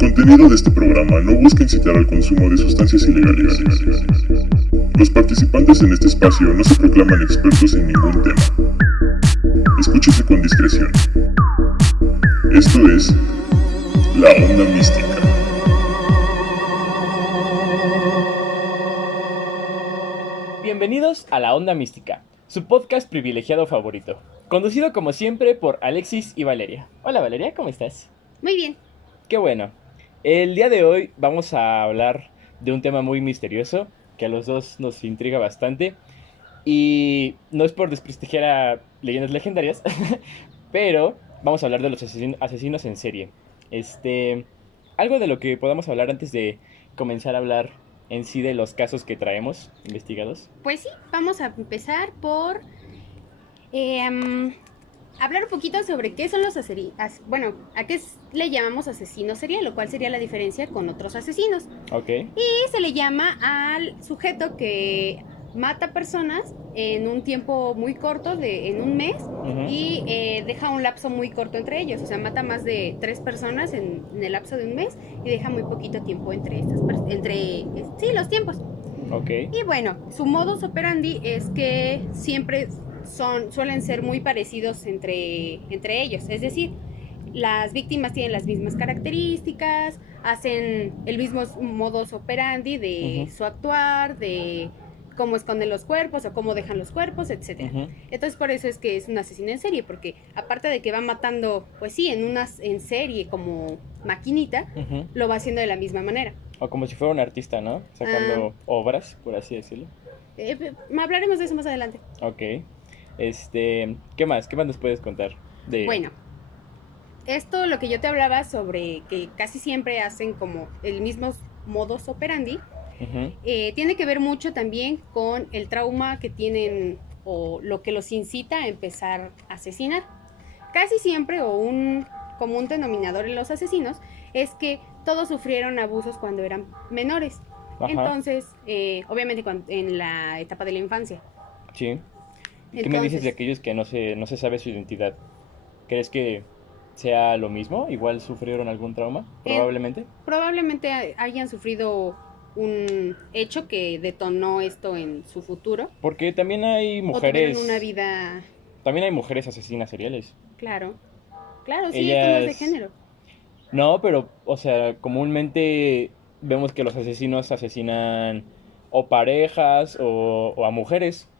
El contenido de este programa no busca incitar al consumo de sustancias ilegales. Los participantes en este espacio no se proclaman expertos en ningún tema. Escúchese con discreción. Esto es La Onda Mística. Bienvenidos a La Onda Mística, su podcast privilegiado favorito, conducido como siempre por Alexis y Valeria. Hola Valeria, ¿cómo estás? Muy bien. Qué bueno. El día de hoy vamos a hablar de un tema muy misterioso que a los dos nos intriga bastante. Y no es por desprestigiar a leyendas legendarias, pero vamos a hablar de los asesinos en serie. Algo de lo que podamos hablar antes de comenzar a hablar en sí de los casos que traemos investigados. Pues sí, vamos a empezar por hablar un poquito sobre qué son los asesinos. Bueno, a qué le llamamos asesino serial, lo cual sería la diferencia con otros asesinos. Ok. Y se le llama al sujeto que mata personas en un tiempo muy corto, en un mes, y deja un lapso muy corto entre ellos. O sea, mata más de 3 personas en el lapso de un mes y deja muy poquito tiempo entre los tiempos. Ok. Y bueno, su modus operandi es que siempre suelen ser muy parecidos entre ellos. Es decir, las víctimas tienen las mismas características, hacen el mismo modus operandi de su actuar, de cómo esconden los cuerpos o cómo dejan los cuerpos, etc. Entonces por eso es que es un asesino en serie, porque aparte de que va matando, pues sí, en serie como maquinita, lo va haciendo de la misma manera. O como si fuera un artista, ¿no? Sacando obras, por así decirlo. Hablaremos de eso más adelante. Ok. ¿Qué más? ¿Qué más nos puedes contar? Bueno, esto lo que yo te hablaba sobre que casi siempre hacen como el mismo modus operandi, tiene que ver mucho también con el trauma que tienen o lo que los incita a empezar a asesinar. Casi siempre, o un común denominador en los asesinos, es que todos sufrieron abusos cuando eran menores. Ajá. Entonces, obviamente en la etapa de la infancia. Sí. ¿Qué me dices de aquellos que no se sabe su identidad? ¿Crees que sea lo mismo? ¿Igual sufrieron algún trauma? Probablemente. Probablemente hayan sufrido un hecho que detonó esto en su futuro. Porque también hay mujeres... O tuvieron una vida... También hay mujeres asesinas seriales. Claro, sí, esto no es de género. No, pero, o sea, comúnmente vemos que los asesinos asesinan o parejas o a mujeres.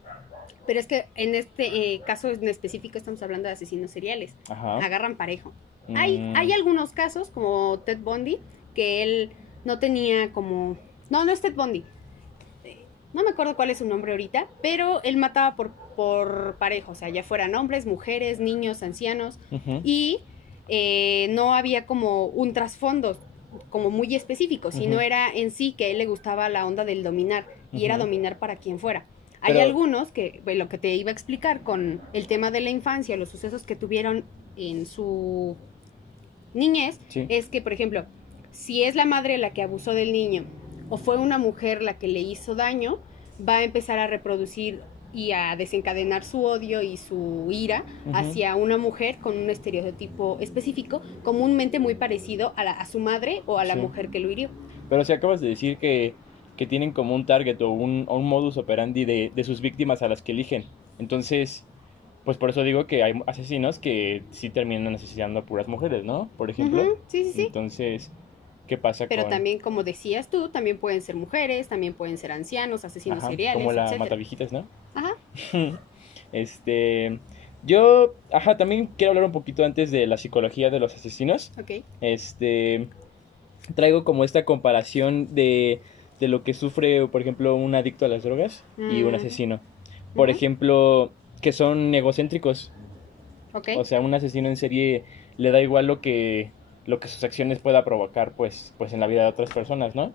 Pero es que en este caso en específico estamos hablando de asesinos seriales. Ajá. Agarran parejo. Hay algunos casos, como Ted Bundy, que él no tenía como... No es Ted Bundy. No me acuerdo cuál es su nombre ahorita, pero él mataba por pareja, o sea, ya fueran hombres, mujeres, niños, ancianos, y no había como un trasfondo como muy específico, sino era en sí que a él le gustaba la onda del dominar, y era dominar para quien fuera. Hay algunos que, lo que te iba a explicar con el tema de la infancia, los sucesos que tuvieron en su niñez, es que, por ejemplo, si es la madre la que abusó del niño o fue una mujer la que le hizo daño, va a empezar a reproducir y a desencadenar su odio y su ira hacia una mujer con un estereotipo específico, comúnmente muy parecido a su madre o a la mujer que lo hirió. Pero si acabas de decir que tienen como un target o un modus operandi de sus víctimas a las que eligen. Entonces, pues por eso digo que hay asesinos que sí terminan asesinando a puras mujeres, ¿no? Por ejemplo. Sí. Entonces, ¿qué pasa Pero también, como decías tú, también pueden ser mujeres, también pueden ser ancianos, asesinos seriales, como la etcétera. Matavijitas, ¿no? Ajá. Yo, también quiero hablar un poquito antes de la psicología de los asesinos. Ok. Traigo como esta comparación de lo que sufre, por ejemplo, un adicto a las drogas y un asesino. Por ejemplo, que son egocéntricos. Ok. O sea, un asesino en serie le da igual lo que sus acciones pueda provocar, pues en la vida de otras personas, ¿no?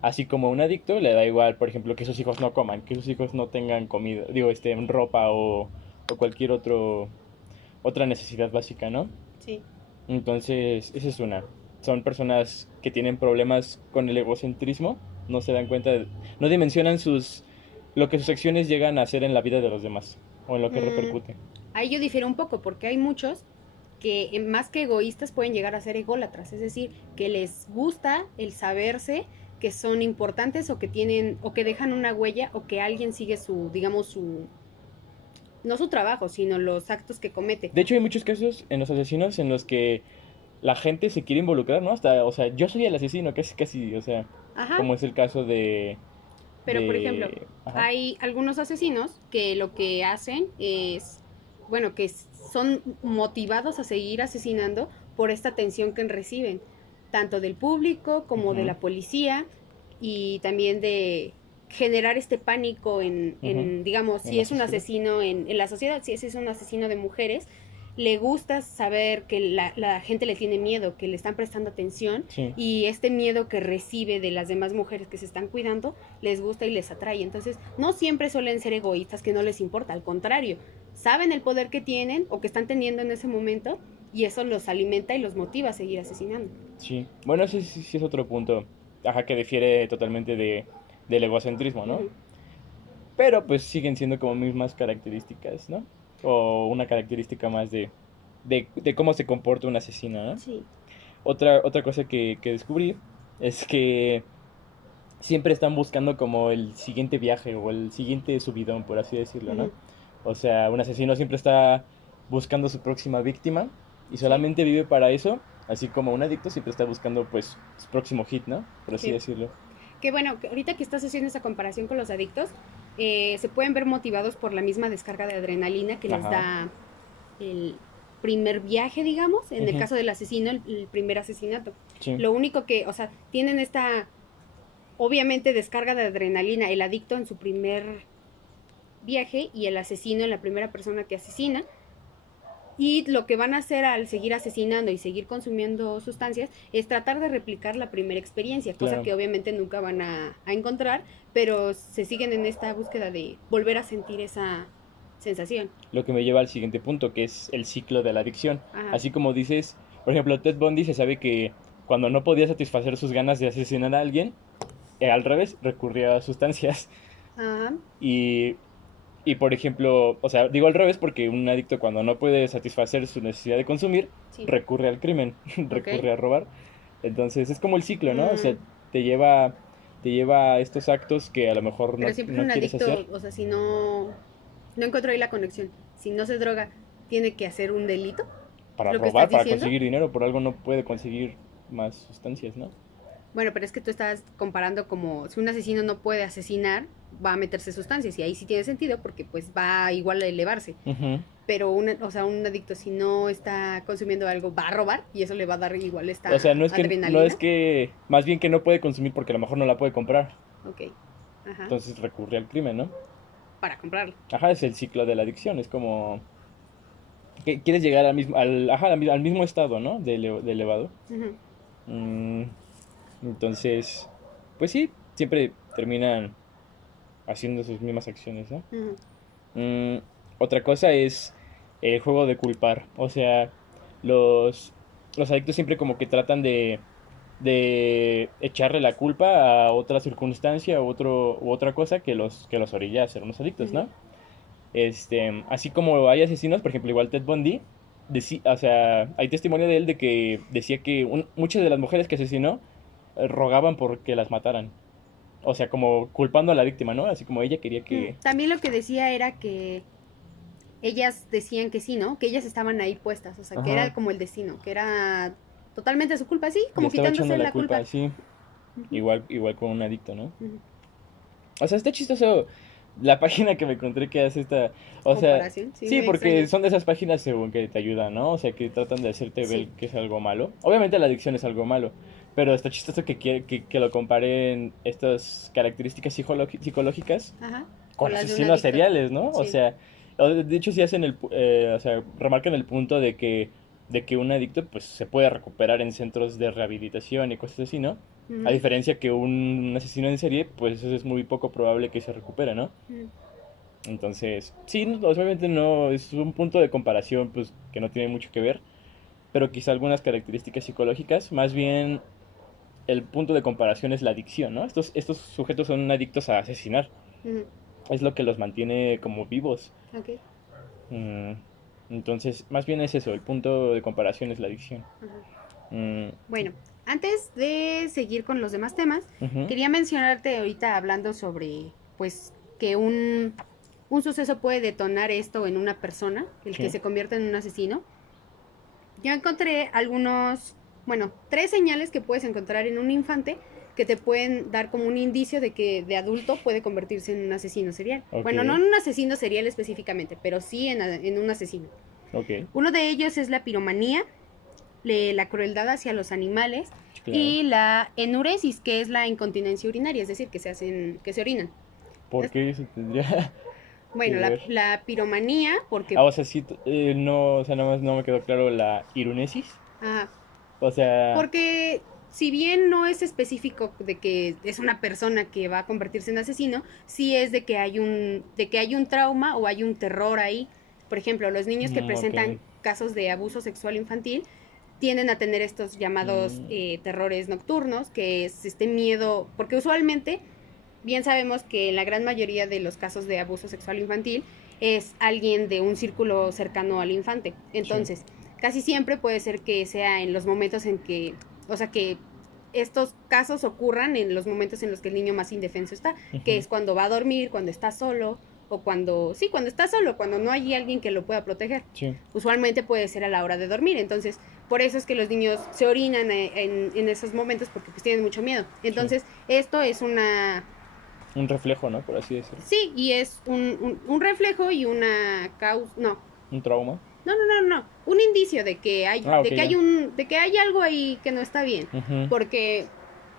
Así como un adicto le da igual, por ejemplo, que sus hijos no coman, que sus hijos no tengan comida, ropa o cualquier otra necesidad básica, ¿no? Sí. Entonces, esa es una. Son personas que tienen problemas con el egocentrismo, no se dan cuenta, no dimensionan lo que sus acciones llegan a hacer en la vida de los demás, o en lo que repercute. Ahí yo difiero un poco, porque hay muchos que más que egoístas pueden llegar a ser ególatras, es decir, que les gusta el saberse que son importantes o que tienen o que dejan una huella o que alguien sigue su, digamos, su no su trabajo, sino los actos que comete. De hecho, hay muchos casos en los asesinos en los que la gente se quiere involucrar, ¿no? Hasta, o sea, yo soy el asesino, casi, o sea, Ajá. como es el caso Pero, por ejemplo, Ajá. hay algunos asesinos que lo que hacen es, bueno, que son motivados a seguir asesinando por esta atención que reciben, tanto del público como de la policía y también de generar este pánico en digamos, si es un asesino en la sociedad, si es un asesino de mujeres, le gusta saber que la gente le tiene miedo, que le están prestando atención Sí. y este miedo que recibe de las demás mujeres que se están cuidando les gusta y les atrae. Entonces, no siempre suelen ser egoístas que no les importa, al contrario, saben el poder que tienen o que están teniendo en ese momento y eso los alimenta y los motiva a seguir asesinando. Sí, bueno, ese sí es otro punto, ajá, que difiere totalmente del egocentrismo, ¿no? Pero pues siguen siendo como mismas características, ¿no? O una característica más de cómo se comporta un asesino, ¿no? Sí. Otra cosa que descubrí es que siempre están buscando como el siguiente viaje o el siguiente subidón, por así decirlo, ¿no? O sea, un asesino siempre está buscando su próxima víctima y solamente vive para eso, así como un adicto siempre está buscando pues su próximo hit, ¿no? Por así decirlo. Que bueno, ahorita que estás haciendo esa comparación con los adictos, se pueden ver motivados por la misma descarga de adrenalina que les da el primer viaje, digamos, en el caso del asesino, el primer asesinato. Sí. Lo único que, o sea, tienen esta, obviamente, descarga de adrenalina, el adicto en su primer viaje y el asesino en la primera persona que asesina. Y lo que van a hacer al seguir asesinando y seguir consumiendo sustancias es tratar de replicar la primera experiencia, cosa que obviamente nunca van a encontrar, pero se siguen en esta búsqueda de volver a sentir esa sensación. Lo que me lleva al siguiente punto, que es el ciclo de la adicción. Ajá. Así como dices, por ejemplo, Ted Bundy se sabe que cuando no podía satisfacer sus ganas de asesinar a alguien, al revés, recurría a sustancias. Ajá. Y por ejemplo, o sea, digo al revés porque un adicto cuando no puede satisfacer su necesidad de consumir, recurre al crimen, recurre a robar. Entonces es como el ciclo, ¿no? O sea, te lleva a estos actos que a lo mejor pero siempre no un quieres adicto, hacer. O sea, si no encuentro ahí la conexión. Si no se droga, ¿tiene que hacer un delito? Para robar, para conseguir dinero, por algo no puede conseguir más sustancias, ¿no? Bueno, pero es que tú estás comparando como si un asesino no puede asesinar, va a meterse sustancias y ahí sí tiene sentido porque pues va igual a elevarse. Pero un adicto si no está consumiendo algo va a robar y eso le va a dar igual esta adrenalina. No es que, más bien que no puede consumir porque a lo mejor no la puede comprar. Ok. Ajá. Entonces recurre al crimen, ¿no? Para comprarlo. Ajá, es el ciclo de la adicción, es como que quieres llegar al mismo estado, ¿no? De elevado. Entonces, pues sí, siempre terminan haciendo sus mismas acciones, ¿no? Otra cosa es el juego de culpar. O sea, los adictos siempre como que tratan de echarle la culpa a otra circunstancia u otra cosa que los orilla a ser unos adictos, ¿no? Así como hay asesinos, por ejemplo, igual Ted Bundy, o sea, hay testimonio de él de que decía que muchas de las mujeres que asesinó rogaban porque las mataran. O sea, como culpando a la víctima, ¿no? Así como ella quería que... También lo que decía era que ellas decían que sí, ¿no? Que ellas estaban ahí puestas, o sea, que era como el destino, que era totalmente su culpa, sí, como quitándose la culpa. Sí. Igual con un adicto, ¿no? O sea, está chistoso la página que me encontré que hace esta... O sea, sí, porque son de esas páginas según que te ayudan, ¿no? O sea, que tratan de hacerte ver que es algo malo. Obviamente la adicción es algo malo, pero está chistoso que lo comparen estas características psicológicas con asesinos seriales, ¿no? Sí. O sea, de hecho sí hacen remarcan el punto de que un adicto pues se puede recuperar en centros de rehabilitación y cosas así, ¿no? A diferencia que un asesino en serie, pues es muy poco probable que se recupere, ¿no? Entonces, sí, obviamente no, es un punto de comparación pues que no tiene mucho que ver, pero quizá algunas características psicológicas, más bien el punto de comparación es la adicción, ¿no? Estos sujetos son adictos a asesinar. Es lo que los mantiene como vivos. Okay. Entonces, más bien es eso, el punto de comparación es la adicción. Ajá. Bueno, antes de seguir con los demás temas, quería mencionarte ahorita hablando sobre, pues, que un suceso puede detonar esto en una persona, el que se convierta en un asesino. Yo encontré tres señales que puedes encontrar en un infante que te pueden dar como un indicio de que de adulto puede convertirse en un asesino serial. Okay. Bueno, no en un asesino serial específicamente, pero sí en un asesino. Okay. Uno de ellos es la piromanía, la crueldad hacia los animales, claro, y la enuresis, que es la incontinencia urinaria, es decir, que se orinan. ¿Por qué eso tendría? Bueno, la piromanía, porque... o sea, sí, nada más no me quedó claro la irunesis. Ajá. O sea... Porque si bien no es específico de que es una persona que va a convertirse en asesino, sí es de que hay un trauma o hay un terror ahí. Por ejemplo, los niños que presentan casos de abuso sexual infantil tienden a tener estos llamados terrores nocturnos, que es este miedo, porque usualmente... Bien sabemos que en la gran mayoría de los casos de abuso sexual infantil es alguien de un círculo cercano al infante. Entonces, casi siempre puede ser que sea en los momentos en que, o sea, que estos casos ocurran en los momentos en los que el niño más indefenso está, que es cuando va a dormir, cuando está solo, o cuando está solo, cuando no hay alguien que lo pueda proteger. Sí. Usualmente puede ser a la hora de dormir, entonces por eso es que los niños se orinan en esos momentos porque pues tienen mucho miedo. Entonces, esto es un reflejo, ¿no? Por así decirlo. Sí, y es un reflejo y una causa, no. ¿Un trauma? No. Un indicio de que hay, de que hay algo ahí que no está bien. Porque,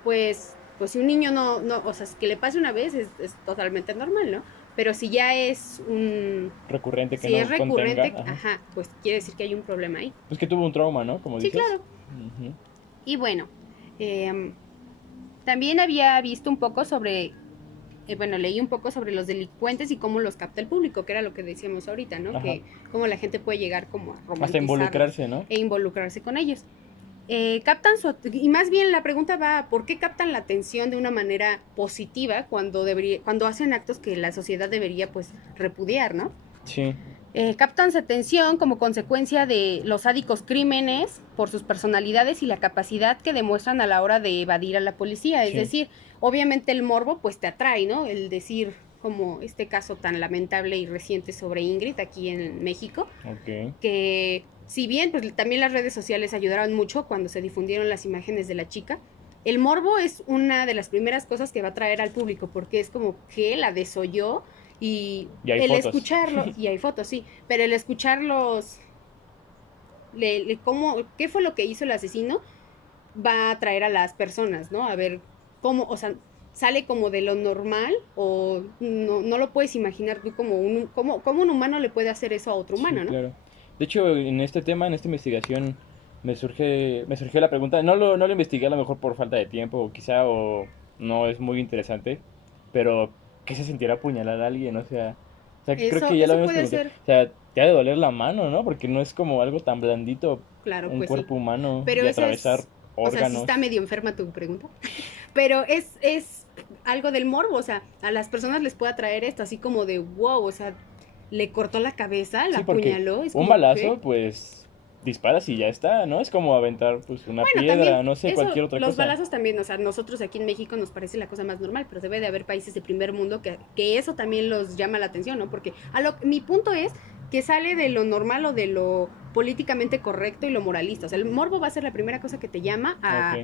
pues si un niño no, o sea, que le pase una vez es totalmente normal, ¿no? Pero si ya es un... recurrente que si no es recurrente, contenga, pues quiere decir que hay un problema ahí. Pues que tuvo un trauma, ¿no? Como dices. Sí, claro. Y bueno, también había visto un poco sobre... leí un poco sobre los delincuentes y cómo los capta el público, que era lo que decíamos ahorita, ¿no? Ajá. Que cómo la gente puede llegar como a romantizarlos. Hasta involucrarse, ¿no? E involucrarse con ellos. Captan y más bien la pregunta va, ¿por qué captan la atención de una manera positiva cuando hacen actos que la sociedad debería, pues, repudiar, ¿no? Sí. Captan su atención como consecuencia de los sádicos crímenes por sus personalidades y la capacidad que demuestran a la hora de evadir a la policía. Es decir, obviamente el morbo pues te atrae, ¿no? El decir, como este caso tan lamentable y reciente sobre Ingrid aquí en México, que si bien pues también las redes sociales ayudaron mucho cuando se difundieron las imágenes de la chica, el morbo es una de las primeras cosas que va a atraer al público, porque es como que la desolló. Y el fotos. Escucharlos, y hay fotos, sí, pero el escucharlos, qué fue lo que hizo el asesino, va a atraer a las personas, ¿no? A ver cómo, o sea, sale como de lo normal, o no lo puedes imaginar tú como cómo un humano le puede hacer eso a otro humano, ¿no? Claro. De hecho, en este tema, en esta investigación, me surgió la pregunta, no lo investigué a lo mejor por falta de tiempo, o quizá, o no es muy interesante, pero... ¿qué se sentirá apuñalar a alguien? O sea creo que ya lo habíamos preguntado. O sea, te ha de doler la mano, ¿no? Porque no es como algo tan blandito, claro, un pues cuerpo humano, pero y atravesar órganos. O sea, sí está medio enferma tu pregunta, pero es algo del morbo, o sea, a las personas les puede atraer esto, así como de wow, o sea, le cortó la cabeza, la apuñaló. Es un balazo, pues... disparas y ya está, ¿no? Es como aventar pues una piedra, también, no sé, cualquier otra cosa. Los balazos también, o sea, nosotros aquí en México nos parece la cosa más normal, pero debe de haber países de primer mundo que eso también los llama la atención, ¿no? Porque mi punto es que sale de lo normal o de lo políticamente correcto y lo moralista. O sea, el morbo va a ser la primera cosa que te llama a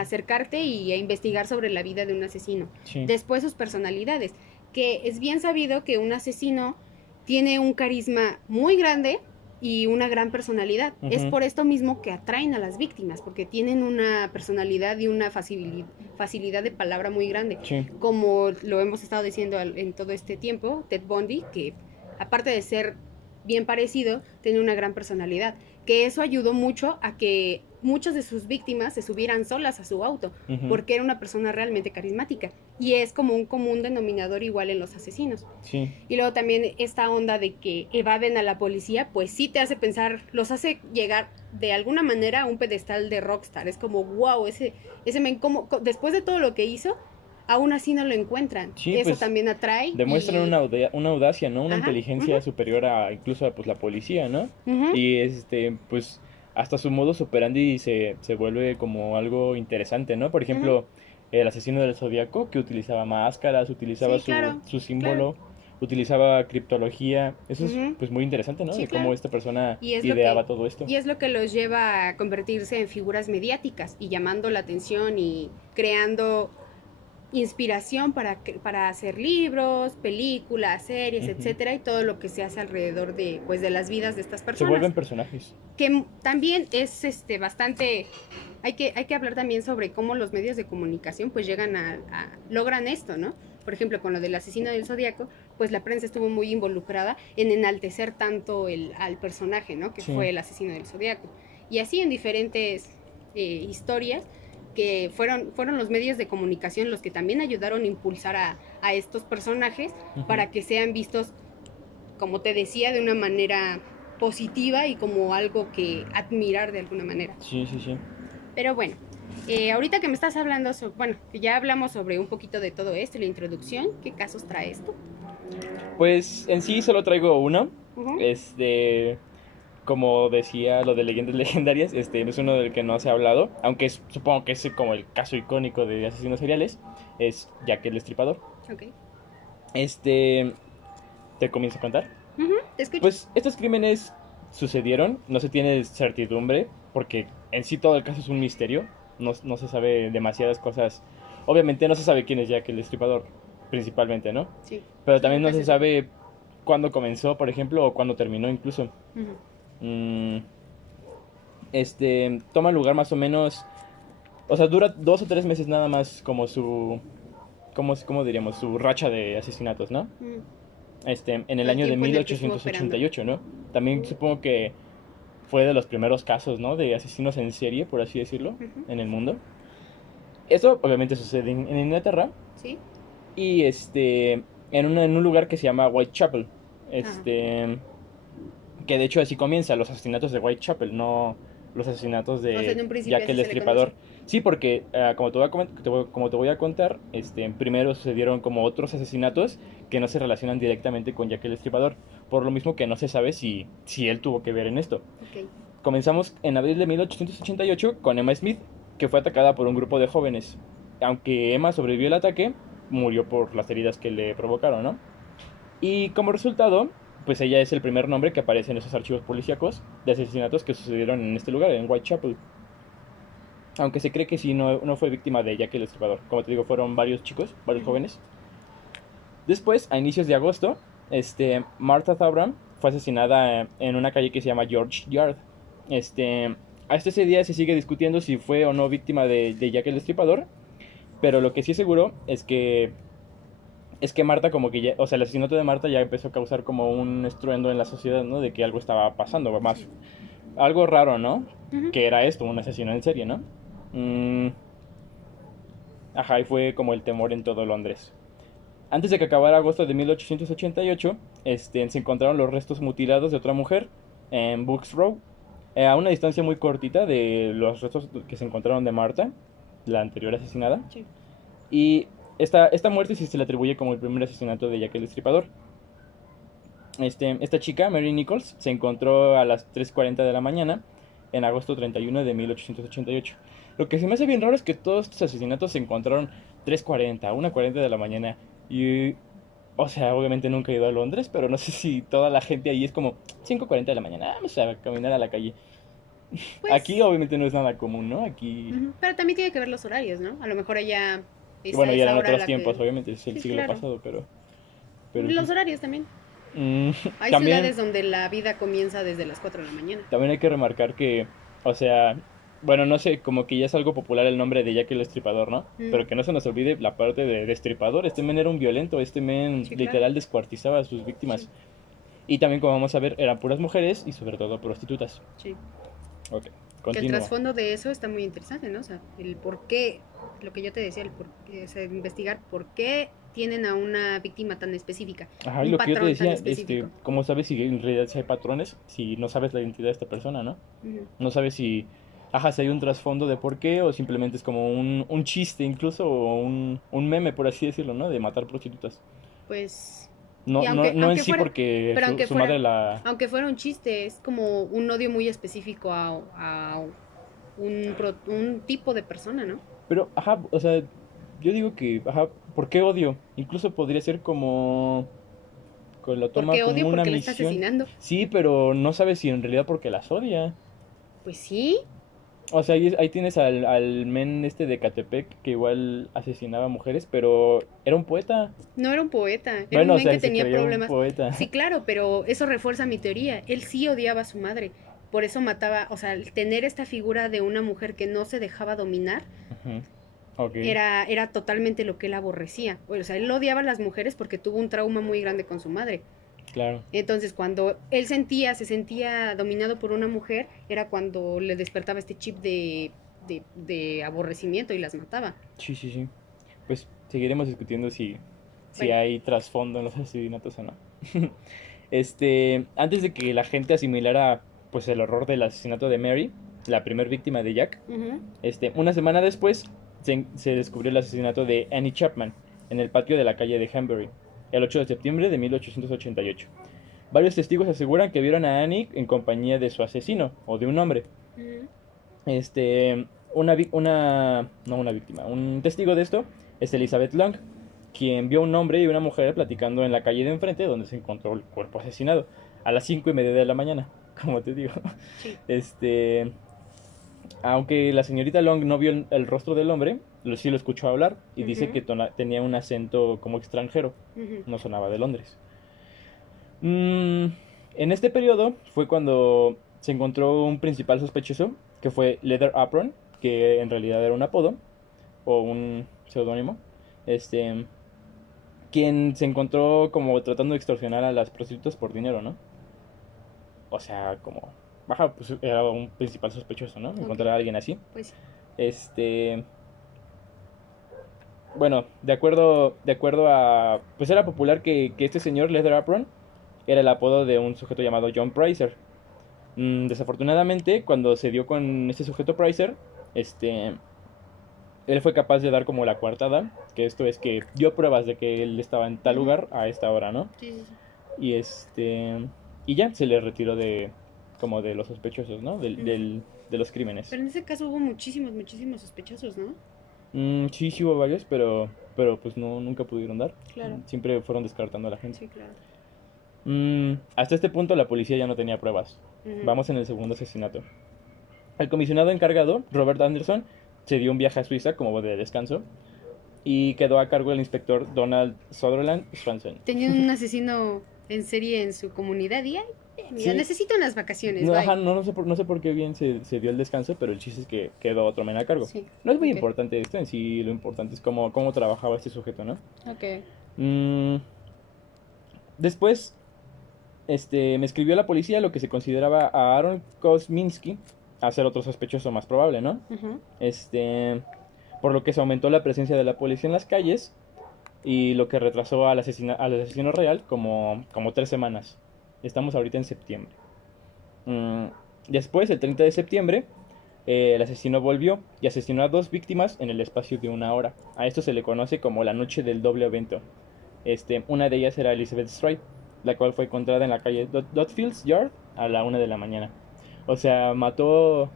acercarte y a investigar sobre la vida de un asesino. Sí. Después sus personalidades, que es bien sabido que un asesino tiene un carisma muy grande y una gran personalidad. Es por esto mismo que atraen a las víctimas, porque tienen una personalidad y una facilidad de palabra muy grande. Sí. Como lo hemos estado diciendo en todo este tiempo, Ted Bundy, que aparte de ser bien parecido, tiene una gran personalidad. Que eso ayudó mucho a que muchas de sus víctimas se subieran solas a su auto, porque era una persona realmente carismática. Y es como un común denominador igual en los asesinos. Sí. Y luego también esta onda de que evaden a la policía, pues sí te hace pensar, los hace llegar de alguna manera a un pedestal de rockstar. Es como, wow, ese men, como después de todo lo que hizo, aún así no lo encuentran. Sí, Eso pues, también atrae. demuestran una audacia, ¿no? Una Ajá, inteligencia superior a incluso a pues, la policía, ¿no? ujú. Y pues hasta su modus operandi se vuelve como algo interesante, ¿no? Por Ujú. ejemplo, el asesino del Zodíaco que utilizaba máscaras, utilizaba Sí, claro, su claro. símbolo, utilizaba criptología. Eso es Ujú. pues muy interesante, ¿no? Sí, De cómo claro. esta persona Y es lo ideaba que, todo esto. y es lo que los lleva a convertirse en figuras mediáticas y llamando la atención y creando inspiración para hacer libros, películas, series, Ujú. etcétera, y todo lo que se hace alrededor de, pues, de las vidas de estas Se personas. vuelven personajes. Que también es bastante. Hay que hablar también sobre cómo los medios de comunicación pues llegan logran esto, ¿no? Por ejemplo, con lo del asesino del Zodíaco, pues la prensa estuvo muy involucrada en enaltecer tanto al personaje, ¿no? Que Sí. fue el asesino del Zodíaco. Y así en diferentes historias que fueron los medios de comunicación los que también ayudaron a impulsar a estos personajes Ujú. para que sean vistos, como te decía, de una manera positiva y como algo que admirar de alguna manera. Sí, sí, sí. Pero bueno, ahorita que me estás hablando, bueno, que ya hablamos sobre un poquito de todo esto, la introducción, ¿qué casos trae esto? Pues en sí solo traigo uno. Uh-huh. Como decía, lo de leyendas legendarias, es uno del que no se ha hablado, aunque supongo que es como el caso icónico de asesinos seriales, es Jack el Destripador. Ok. ¿Te comienzo a contar? Uh-huh. Te escucho. Pues estos crímenes sucedieron, no se tiene certidumbre, porque en sí todo el caso es un misterio, no se sabe demasiadas cosas. Obviamente no se sabe quién es Jack el Destripador, principalmente, ¿no? Sí. Pero Sí, también no casi se sí. sabe cuándo comenzó, por ejemplo, o cuándo terminó incluso. Uh-huh. Mm, toma lugar más o menos, o sea, dura 2 o 3 meses nada más como ¿cómo diríamos? Su racha de asesinatos, ¿no? Uh-huh. En el El año de tiempo en el que estuvo operando. 1888, ¿no? También supongo que fue de los primeros casos, ¿no? De asesinos en serie, por así decirlo, Uh-huh. en el mundo. Esto obviamente sucede en Inglaterra Sí. y en un lugar que se llama Whitechapel. Ajá. Que de hecho así comienza, los asesinatos de Whitechapel, no los asesinatos O sea, en de un principio Jack así el se le conoce. Destripador. Sí, porque como te voy a contar, primero sucedieron como otros asesinatos que no se relacionan directamente con Jack el Destripador, por lo mismo que no se sabe si él tuvo que ver en esto. Ok. Comenzamos en abril de 1888 con Emma Smith, que fue atacada por un grupo de jóvenes. Aunque Emma sobrevivió al ataque, murió por las heridas que le provocaron, ¿no? Y como resultado, pues ella es el primer nombre que aparece en esos archivos policíacos de asesinatos que sucedieron en este lugar, en Whitechapel. Aunque se cree que sí, no fue víctima de Jack el Destripador. Como te digo, fueron varios chicos, varios Uh-huh. jóvenes. Después, a inicios de agosto, Martha Thawram fue asesinada en una calle que se llama George Yard. Hasta ese día se sigue discutiendo si fue o no víctima de Jack el Destripador. Pero lo que sí es seguro es que Marta como que ya, o sea, el asesinato de Marta ya empezó a causar como un estruendo en la sociedad, ¿no? De que algo estaba pasando, más algo raro, ¿no? Uh-huh. Que era esto, un asesino en serie, ¿no? Ajá, y fue como el temor en todo Londres. Antes de que acabara agosto de 1888, se encontraron los restos mutilados de otra mujer en Books Row, a una distancia muy cortita de los restos que se encontraron de Marta, la anterior asesinada. Sí. Y esta muerte sí se le atribuye como el primer asesinato de Jack el Destripador. Esta chica, Mary Nichols, se encontró a las 3:40 de la mañana en agosto 31 de 1888. Lo que se me hace bien raro es que todos estos asesinatos se encontraron 3:40, 1:40 de la mañana. Y, o sea, obviamente nunca he ido a Londres, pero no sé si toda la gente ahí es como 5:40 de la mañana, vamos a caminar a la calle. Pues, Aquí obviamente no es nada común, ¿no? Aquí... uh-huh. Pero también tiene que ver los horarios, ¿no? A lo mejor ella es Bueno, a ya esa eran hora otros la tiempos, que... obviamente, es el Sí, siglo claro. pasado, pero Los sí. horarios también. Hay También, ciudades donde la vida comienza desde las 4 de la mañana. también hay que remarcar que, o sea, bueno, no sé, como que ya es algo popular el nombre de Jack el Destripador, ¿no? Pero que no se nos olvide la parte de destripador. Este men era un violento, este men Sí, literal claro. descuartizaba a sus víctimas. Sí. Y también, como vamos a ver, eran puras mujeres y sobre todo prostitutas. Sí. Ok, Que el continúa. trasfondo de eso está muy interesante, ¿no? O sea, el por qué, lo que yo te decía, el por qué, o sea, investigar por qué tienen a una víctima tan específica, Ajá, y un lo que yo te patrón tan decía, específico. ¿cómo sabes si en realidad si hay patrones? Si no sabes la identidad de esta persona, ¿no? Uh-huh. No sabes si Ajá, si hay un trasfondo de por qué, o simplemente es como un chiste incluso, o un meme, por así decirlo, ¿no? De matar prostitutas. Pues, y No en aunque sí fuera, porque pero aunque su madre fuera, la... aunque fuera un chiste, es como un odio muy específico a un tipo de persona, ¿no? Pero, ajá, o sea, yo digo que, ajá, ¿por qué odio? Incluso podría ser como... Que lo ¿Por toma qué como odio? una Porque la está misión. asesinando. Sí, pero no sabes si en realidad porque las odia. Pues sí, O sea, ahí tienes al men este de Catepec que igual asesinaba mujeres, pero era un poeta. no era un poeta, era un Bueno, o men que sea, se tenía creía un problemas. poeta. Sí, claro, pero eso refuerza mi teoría. Él sí odiaba a su madre. Por eso mataba, o sea, el tener esta figura de una mujer que no se dejaba dominar Ujú. Ok, era totalmente lo que él aborrecía. O sea, él odiaba a las mujeres porque tuvo un trauma muy grande con su madre. claro. Entonces, cuando él se sentía dominado por una mujer, era cuando le despertaba este chip de aborrecimiento y las mataba. Sí, sí, sí. Pues seguiremos discutiendo si Bueno, hay trasfondo en los asesinatos o no. Antes de que la gente asimilara pues el horror del asesinato de Mary, la primer víctima de Jack, ujú, una semana después se descubrió el asesinato de Annie Chapman en el patio de la calle de Hanbury, el 8 de septiembre de 1888. Varios testigos aseguran que vieron a Annie en compañía de su asesino o de un hombre. ujú. No una víctima, un testigo de esto es Elizabeth Long, quien vio a un hombre y una mujer platicando en la calle de enfrente donde se encontró el cuerpo asesinado a las 5:30 de la mañana, como te digo. Sí. Este, Aunque la señorita Long no vio el rostro del hombre, sí lo escuchó hablar y dice Ujú, que tenía un acento como extranjero, ujú. no sonaba de Londres. Mm, en este periodo fue cuando se encontró un principal sospechoso, que fue Leather Apron, que en realidad era un apodo o un seudónimo, este, quien se encontró como tratando de extorsionar a las prostitutas por dinero, ¿no? O sea, como, baja, pues era un principal sospechoso, ¿no? Ok, Encontrar a alguien así. pues sí. Este, bueno, de acuerdo a, pues era popular que este señor Leather Apron era el apodo de un sujeto llamado John Pricer. Desafortunadamente, cuando se dio con este sujeto Pricer, él fue capaz de dar como la coartada, que esto es que dio pruebas de que él estaba en tal Ujú. lugar a esta hora, ¿no? Sí, sí, sí. Y y ya se le retiró como de los sospechosos, ¿no? Ujú. De los crímenes. Pero en ese caso hubo muchísimos, muchísimos sospechosos, ¿no? Sí, sí hubo varios, pero pues no, nunca pudieron dar. Claro, Siempre fueron descartando a la gente. sí, claro. Hasta este punto la policía ya no tenía pruebas. Ujú. Vamos en el segundo asesinato. El comisionado encargado, Robert Anderson, se dio un viaje a Suiza como de descanso y quedó a cargo del inspector Donald Sutherland Swanson. Tenían un asesino en serie en su comunidad y, ay, mira, Sí, necesito unas vacaciones, no, bye. ajá, no sé por qué bien se dio el descanso, pero el chiste es que quedó otro men a cargo. Sí, No es muy ok, importante esto en sí, lo importante es cómo trabajaba este sujeto, ¿no? ok. Mm, Después, me escribió la policía lo que se consideraba a Aaron Kosminski a ser otro sospechoso más probable, ¿no? Ujú. Por lo que se aumentó la presencia de la policía en las calles y lo que retrasó al asesino real como 3 semanas. Estamos ahorita en septiembre. Mm, Después, el 30 de septiembre, el asesino volvió y asesinó a 2 víctimas en el espacio de 1 hora. A esto se le conoce como la noche del doble evento. Una de ellas era Elizabeth Stride, la cual fue encontrada en la calle Dotfields Yard a la 1 de la mañana. O sea, mató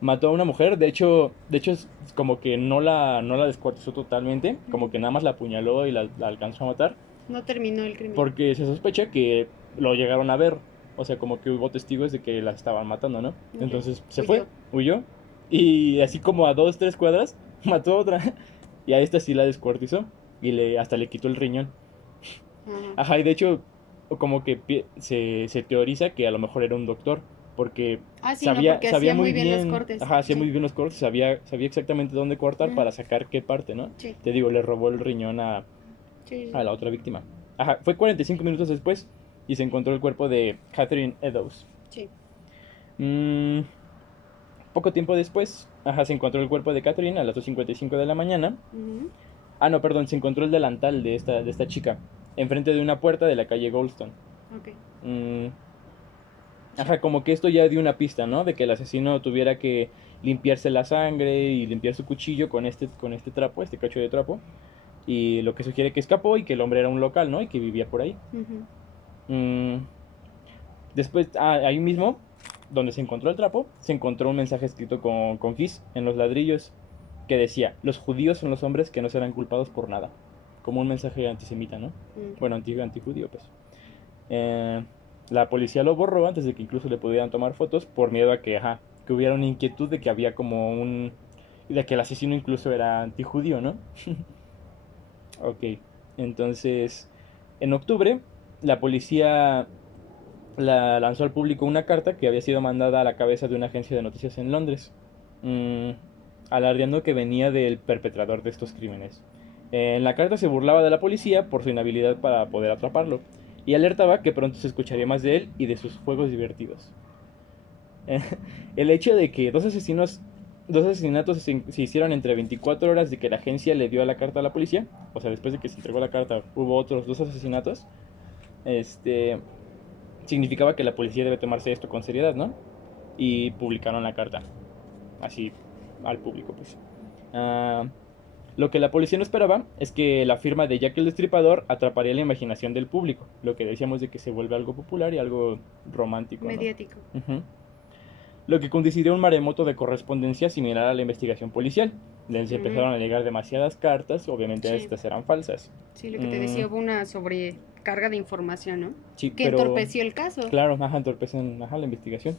a una mujer. De hecho es como que no la descuartizó totalmente, como Ujú. que nada más la apuñaló y la alcanzó a matar, No terminó el crimen. porque se sospecha que lo llegaron a ver. O sea, como que hubo testigos de que la estaban matando, ¿no? Ok. Entonces se fue, Huyó. huyó, y así como a 2, 3 cuadras mató a otra. Y a esta sí la descuartizó y hasta le quitó el riñón. Ajá. Ajá, y de hecho, como que se teoriza que a lo mejor era un doctor, porque Ah, sí, no, sabía, porque sabía hacía muy muy bien los bien, cortes. ajá, hacía Sí. muy bien los cortes, sabía exactamente dónde cortar Ujú. para sacar qué parte, ¿no? Sí, Te digo, le robó el riñón a, sí, a sí. la otra víctima. Ajá, fue 45 minutos después y se encontró el cuerpo de Catherine Eddowes. Sí. Mm, Poco tiempo después, ajá, se encontró el cuerpo de Catherine a las 2:55 de la mañana. Ujú. Ah, no, perdón, se encontró el delantal de esta chica enfrente de una puerta de la calle Goldstone. Ok. Mm, Ajá, como que esto ya dio una pista, ¿no? De que el asesino tuviera que limpiarse la sangre y limpiar su cuchillo con este trapo, este cacho de trapo. Y lo que sugiere que escapó y que el hombre era un local, ¿no? Y que vivía por ahí. Después, ahí mismo, donde se encontró el trapo, se encontró un mensaje escrito con gis en los ladrillos que decía: los judíos son los hombres que no serán culpados por nada. Como un mensaje antisemita, ¿no? Bueno, antijudío, pues. La policía lo borró antes de que incluso le pudieran tomar fotos por miedo a que hubiera una inquietud de que había de que el asesino incluso era antijudío, ¿no? Ok, entonces, en octubre, la policía lanzó al público una carta que había sido mandada a la cabeza de una agencia de noticias en Londres, alardeando que venía del perpetrador de estos crímenes. En la carta se burlaba de la policía por su inhabilidad para poder atraparlo, y alertaba que pronto se escucharía más de él y de sus juegos divertidos. El hecho de que dos asesinatos se hicieron entre 24 horas de que la agencia le dio la carta a la policía, o sea, después de que se entregó la carta hubo otros 2 asesinatos, significaba que la policía debe tomarse esto con seriedad, ¿no? Y publicaron la carta, así, al público, pues. Lo que la policía no esperaba es que la firma de Jack el Destripador atraparía la imaginación del público, lo que decíamos de que se vuelve algo popular y algo romántico, ¿no? Mediático. Lo que conduciría a un maremoto de correspondencia similar a la investigación policial. Les empezaron a llegar demasiadas cartas, obviamente estas eran falsas. Sí, lo que te decía, hubo una sobrecarga de información, ¿no? Sí, que entorpeció el caso. Claro, entorpecen la investigación.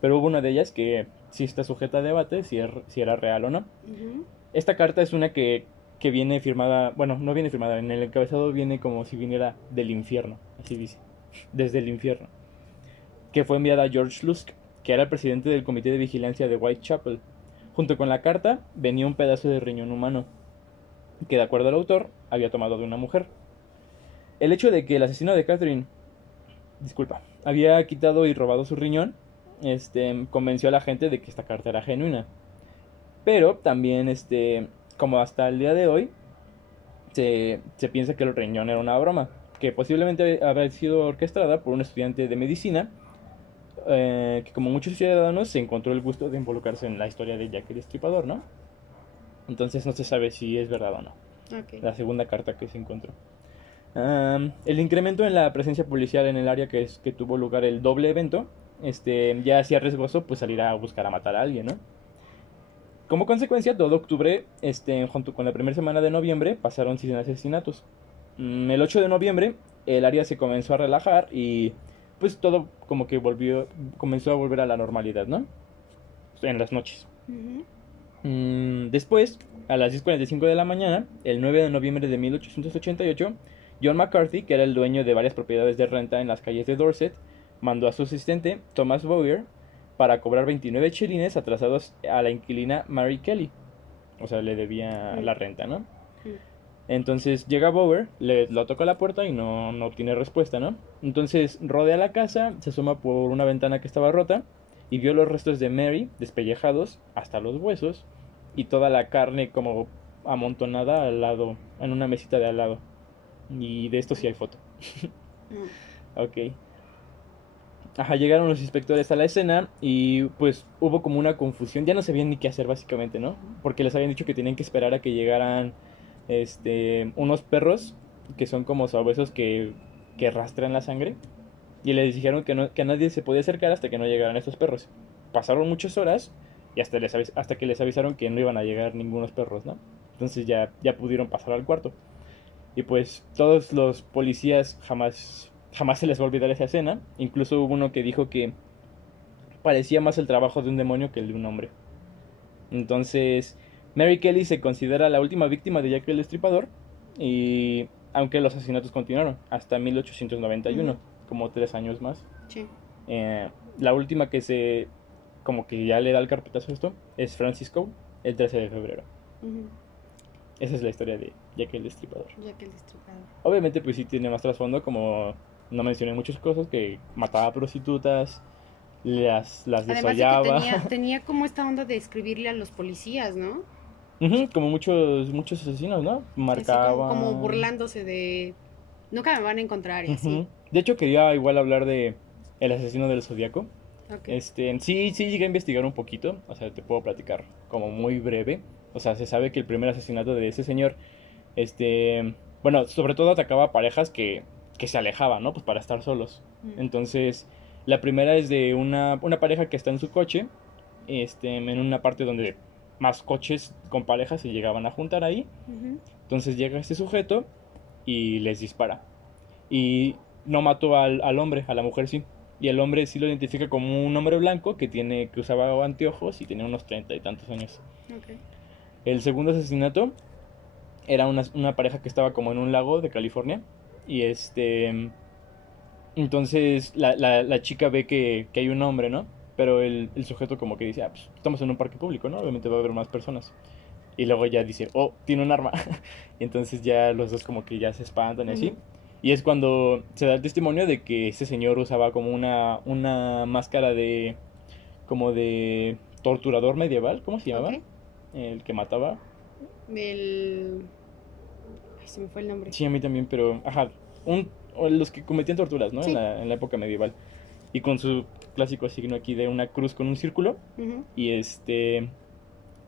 Pero hubo una de ellas que sí está sujeta a debate, si era real o no. Esta carta es una que viene firmada, bueno, no viene firmada, en el encabezado viene como si viniera del infierno, así dice, desde el infierno, que fue enviada a George Lusk, que era el presidente del comité de vigilancia de Whitechapel. Junto con la carta venía un pedazo de riñón humano, que de acuerdo al autor había tomado de una mujer. El hecho de que el asesino de Catherine, había quitado y robado su riñón, convenció a la gente de que esta carta era genuina. Pero también, como hasta el día de hoy, se piensa que el riñón era una broma, que posiblemente habría sido orquestada por un estudiante de medicina, que como muchos ciudadanos se encontró el gusto de involucrarse en la historia de Jack el Destripador, ¿no? Entonces no se sabe si es verdad o no. La segunda carta que se encontró. El incremento en la presencia policial en el área que tuvo lugar el doble evento, ya hacía riesgoso pues salir a buscar a matar a alguien, ¿no? Como consecuencia, todo octubre, junto con la primera semana de noviembre, pasaron 100 asesinatos. El 8 de noviembre, el área se comenzó a relajar y pues todo como que comenzó a volver a la normalidad, ¿no? En las noches. Después, a las 10:45 de la mañana, el 9 de noviembre de 1888, John McCarthy, que era el dueño de varias propiedades de renta en las calles de Dorset, mandó a su asistente, Thomas Bowyer, para cobrar 29 chelines atrasados a la inquilina Mary Kelly. O sea, le debía la renta, ¿no? Entonces llega Bowyer, lo toca a la puerta y no obtiene respuesta, ¿no? Entonces rodea la casa, se asoma por una ventana que estaba rota y vio los restos de Mary despellejados hasta los huesos y toda la carne como amontonada al lado, en una mesita de al lado. Y de esto sí hay foto. Ok. Llegaron los inspectores a la escena y pues hubo como una confusión. Ya no sabían ni qué hacer básicamente, ¿no? Porque les habían dicho que tenían que esperar a que llegaran unos perros que son como sabuesos que rastrean la sangre. Y les dijeron que nadie se podía acercar hasta que no llegaran estos perros. Pasaron muchas horas y hasta que les avisaron que no iban a llegar ningunos perros, ¿no? Entonces ya pudieron pasar al cuarto. Y pues todos los policías jamás se les va a olvidar esa escena. Incluso hubo uno que dijo que parecía más el trabajo de un demonio que el de un hombre. Entonces, Mary Kelly se considera la última víctima de Jack el Destripador. Y aunque los asesinatos continuaron hasta 1891, como 3 años más. Sí. La última que como que ya le da el carpetazo a esto es Frances Cole, el 13 de febrero. Esa es la historia de Jack el Destripador. Obviamente pues sí tiene más trasfondo, como no mencioné muchas cosas, que mataba a prostitutas, las desollaba. Además tenía como esta onda de escribirle a los policías, ¿no? Como muchos asesinos, ¿no? Marcaba. Como burlándose de... Nunca me van a encontrar y así. De hecho quería igual hablar de el asesino del Zodíaco, Ok. Sí llegué a investigar un poquito, o sea, te puedo platicar como muy breve. O sea, se sabe que el primer asesinato de ese señor, bueno, sobre todo atacaba a parejas que se alejaban, ¿no? Pues para estar solos. Mm. Entonces, la primera es de una pareja que está en su coche, en una parte donde más coches con parejas se llegaban a juntar ahí. Ujú. Entonces llega este sujeto y les dispara. Y no mató al hombre, a la mujer sí. Y el hombre sí lo identifica como un hombre blanco que usaba anteojos y tenía unos 30 y tantos años. Ok. El segundo asesinato era una pareja que estaba como en un lago de California. Y entonces la chica ve que hay un hombre, ¿no? Pero el sujeto como que dice, pues estamos en un parque público, ¿no? Obviamente va a haber más personas. Y luego ya dice, oh, tiene un arma. Y entonces ya los dos como que ya se espantan y así. Ujú. Y es cuando se da el testimonio de que ese señor usaba como una máscara como de torturador medieval, ¿cómo se llamaba? Ok. El que mataba. El... Ay, se me fue el nombre. Sí, a mí también, pero, ajá, o los que cometían torturas, ¿no? En Sí. la época medieval. Y con su clásico signo aquí de una cruz con un círculo. Ujú. Y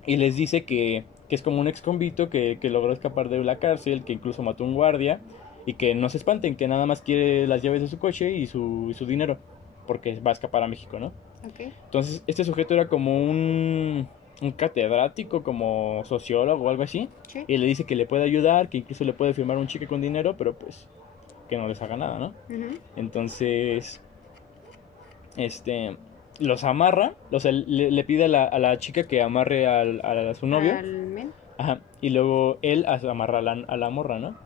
y les dice que es como un ex convicto que logró escapar de la cárcel, que incluso mató a un guardia, y que no se espanten, que nada más quiere las llaves de su coche y su dinero, porque va a escapar a México, ¿no? Ok. Entonces, este sujeto era como un catedrático, como sociólogo o algo así, Sí. y le dice que le puede ayudar, que incluso le puede firmar un cheque con dinero, pero pues que no les haga nada, ¿no? Ujú. Entonces, este, los amarra, o sea, le pide a la chica que amarre a su novio. Al men. Ajá, y luego él amarra a la morra, ¿no?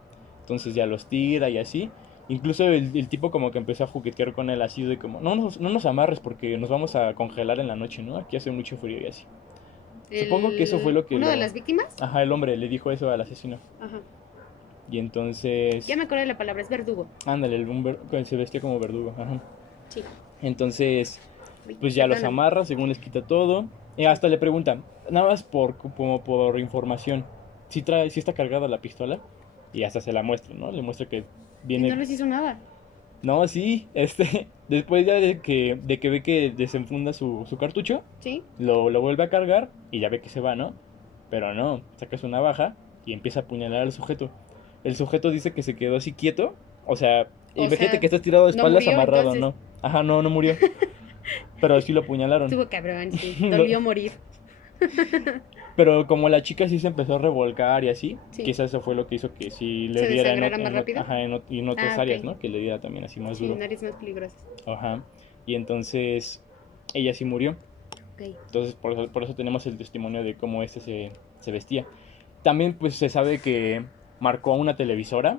Entonces ya los tira y así. Incluso el tipo como que empezó a juguetear con él así de como, no nos amarres porque nos vamos a congelar en la noche, ¿no? Aquí hace mucho frío y así. Supongo que eso fue lo que ¿Uno de las víctimas? Ajá, el hombre le dijo eso al asesino. Ajá. Y entonces... Ya me acuerdo de la palabra, es verdugo. Ándale, se vestía como verdugo, ajá. Sí. Entonces, Uy, pues ya los perdóname. amarra, según les quita todo. Y hasta le preguntan, nada más como por información, si está cargada la pistola. Y hasta se la muestra, ¿no? Le muestra que Y no viene... les hizo nada. No, sí, después ya de que ve que desenfunda su cartucho, Sí. lo vuelve a cargar y ya ve que se va, ¿no? Pero no, saca su navaja y empieza a apuñalar al sujeto. El sujeto dice que se quedó así quieto, o sea, O imagínate sea, que estás tirado de no espaldas murió, amarrado, entonces. ¿no? Ajá, no murió. Pero sí lo apuñalaron. Estuvo cabrón, sí. Lo- Dolió morir. Pero como la chica sí se empezó a revolcar y así, Sí. quizás eso fue lo que hizo que sí le ¿Se diera desangrara más rápido? ajá, y en otras Ah, áreas, ok. ¿no? Que le diera también así más Sí, duro. nariz más peligrosas. Ajá. Y entonces ella sí murió. Ok. Entonces por eso tenemos el testimonio de cómo se vestía. También pues se sabe que marcó a una televisora.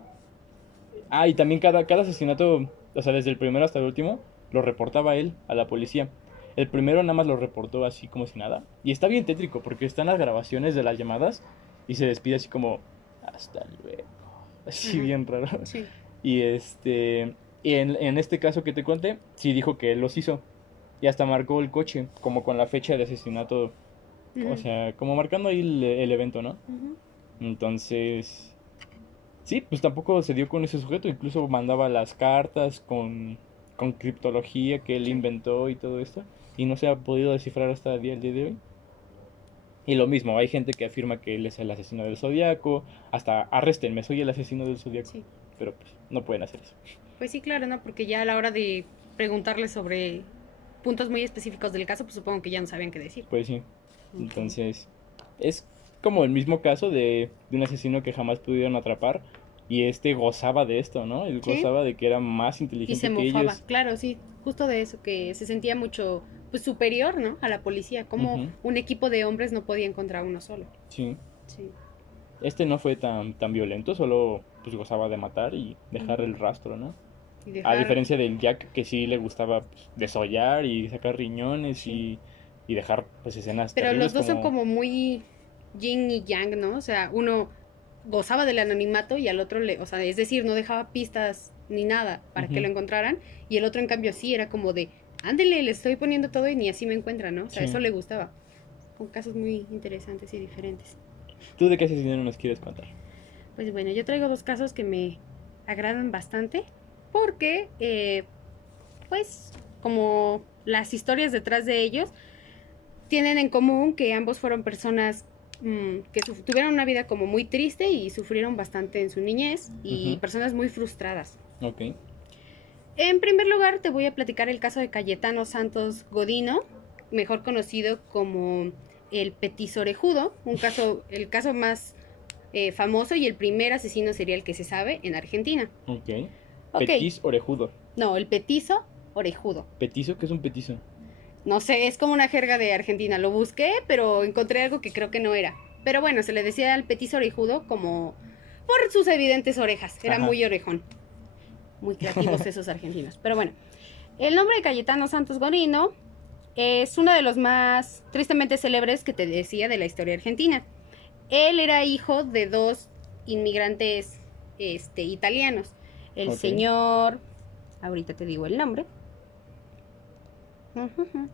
Ah, y también cada asesinato, o sea, desde el primero hasta el último, lo reportaba él a la policía. El primero nada más lo reportó así como si nada. Y está bien tétrico porque están las grabaciones de las llamadas y se despide así como, hasta luego. Así Ajá. bien raro. Sí. Y y en este caso que te conté, sí dijo que él los hizo. Y hasta marcó el coche, como con la fecha de asesinato. O Ujú. sea, como marcando ahí el evento, ¿no? Ujú. Entonces, sí, pues tampoco se dio con ese sujeto. Incluso mandaba las cartas con criptología que él Sí. inventó y todo esto. Y no se ha podido descifrar hasta el día de hoy. Y lo mismo, hay gente que afirma que él es el asesino del Zodíaco. Hasta arréstenme, soy el asesino del Zodíaco. Sí. Pero pues no pueden hacer eso. Pues sí, claro, ¿no? Porque ya a la hora de preguntarle sobre puntos muy específicos del caso, pues supongo que ya no sabían qué decir. Pues sí. Ok. Entonces, es como el mismo caso de un asesino que jamás pudieron atrapar. Y gozaba de esto, ¿no? Él Sí. gozaba de que era más Y inteligente se que mofaba. ellos. Claro, sí. Justo de eso, que se sentía mucho, pues superior, ¿no? A la policía. Como Ujú. un equipo de hombres no podía encontrar uno solo. Sí. Sí. No fue tan violento, solo pues gozaba de matar y dejar el rastro, ¿no? Y A dejar... diferencia del Jack, que sí le gustaba pues, desollar y sacar riñones Sí. y dejar pues escenas Pero terribles los dos son como muy yin y yang, ¿no? O sea, uno gozaba del anonimato y al otro o sea, es decir, no dejaba pistas ni nada para que Ujú. lo encontraran, y el otro en cambio sí era como de, ándele, le estoy poniendo todo y ni así me encuentran, ¿no? O sea, Sí. eso le gustaba. Son casos muy interesantes y diferentes. ¿Tú de qué asesino nos quieres contar? Pues bueno, yo traigo dos casos que me agradan bastante porque, pues, como las historias detrás de ellos, tienen en común que ambos fueron personas que tuvieron una vida como muy triste y sufrieron bastante en su niñez y personas muy frustradas. Ok. En primer lugar, te voy a platicar el caso de Cayetano Santos Godino, mejor conocido como el Petiso Orejudo, el caso más famoso y el primer asesino serial que se sabe en Argentina. Ok. Ok. Petis Orejudo. No, el Petiso Orejudo. ¿Petizo? ¿Qué es un petizo? No sé, es como una jerga de Argentina. Lo busqué, pero encontré algo que creo que no era. Pero bueno, se le decía al Petiso Orejudo como por sus evidentes orejas. Era muy orejón. Muy creativos esos argentinos. Pero bueno, el nombre de Cayetano Santos Godino es uno de los más tristemente célebres que te decía de la historia argentina. Él era hijo de dos inmigrantes italianos. El señor... Ahorita te digo el nombre.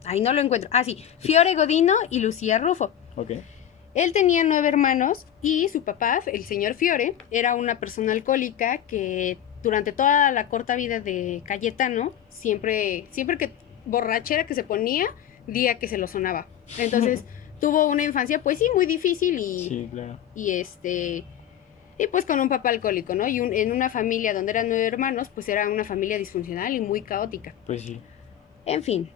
Ahí no lo encuentro. Ah, sí. Fiore Godino y Lucía Rufo. Ok. Él tenía 9 hermanos y su papá, el señor Fiore, era una persona alcohólica que durante toda la corta vida de Cayetano, siempre que borrachera que se ponía, día que se lo sonaba. Entonces tuvo una infancia pues sí muy difícil Sí, claro. y pues con un papá alcohólico, ¿no? Y en una familia donde eran 9 hermanos, pues era una familia disfuncional y muy caótica. Pues sí. En fin,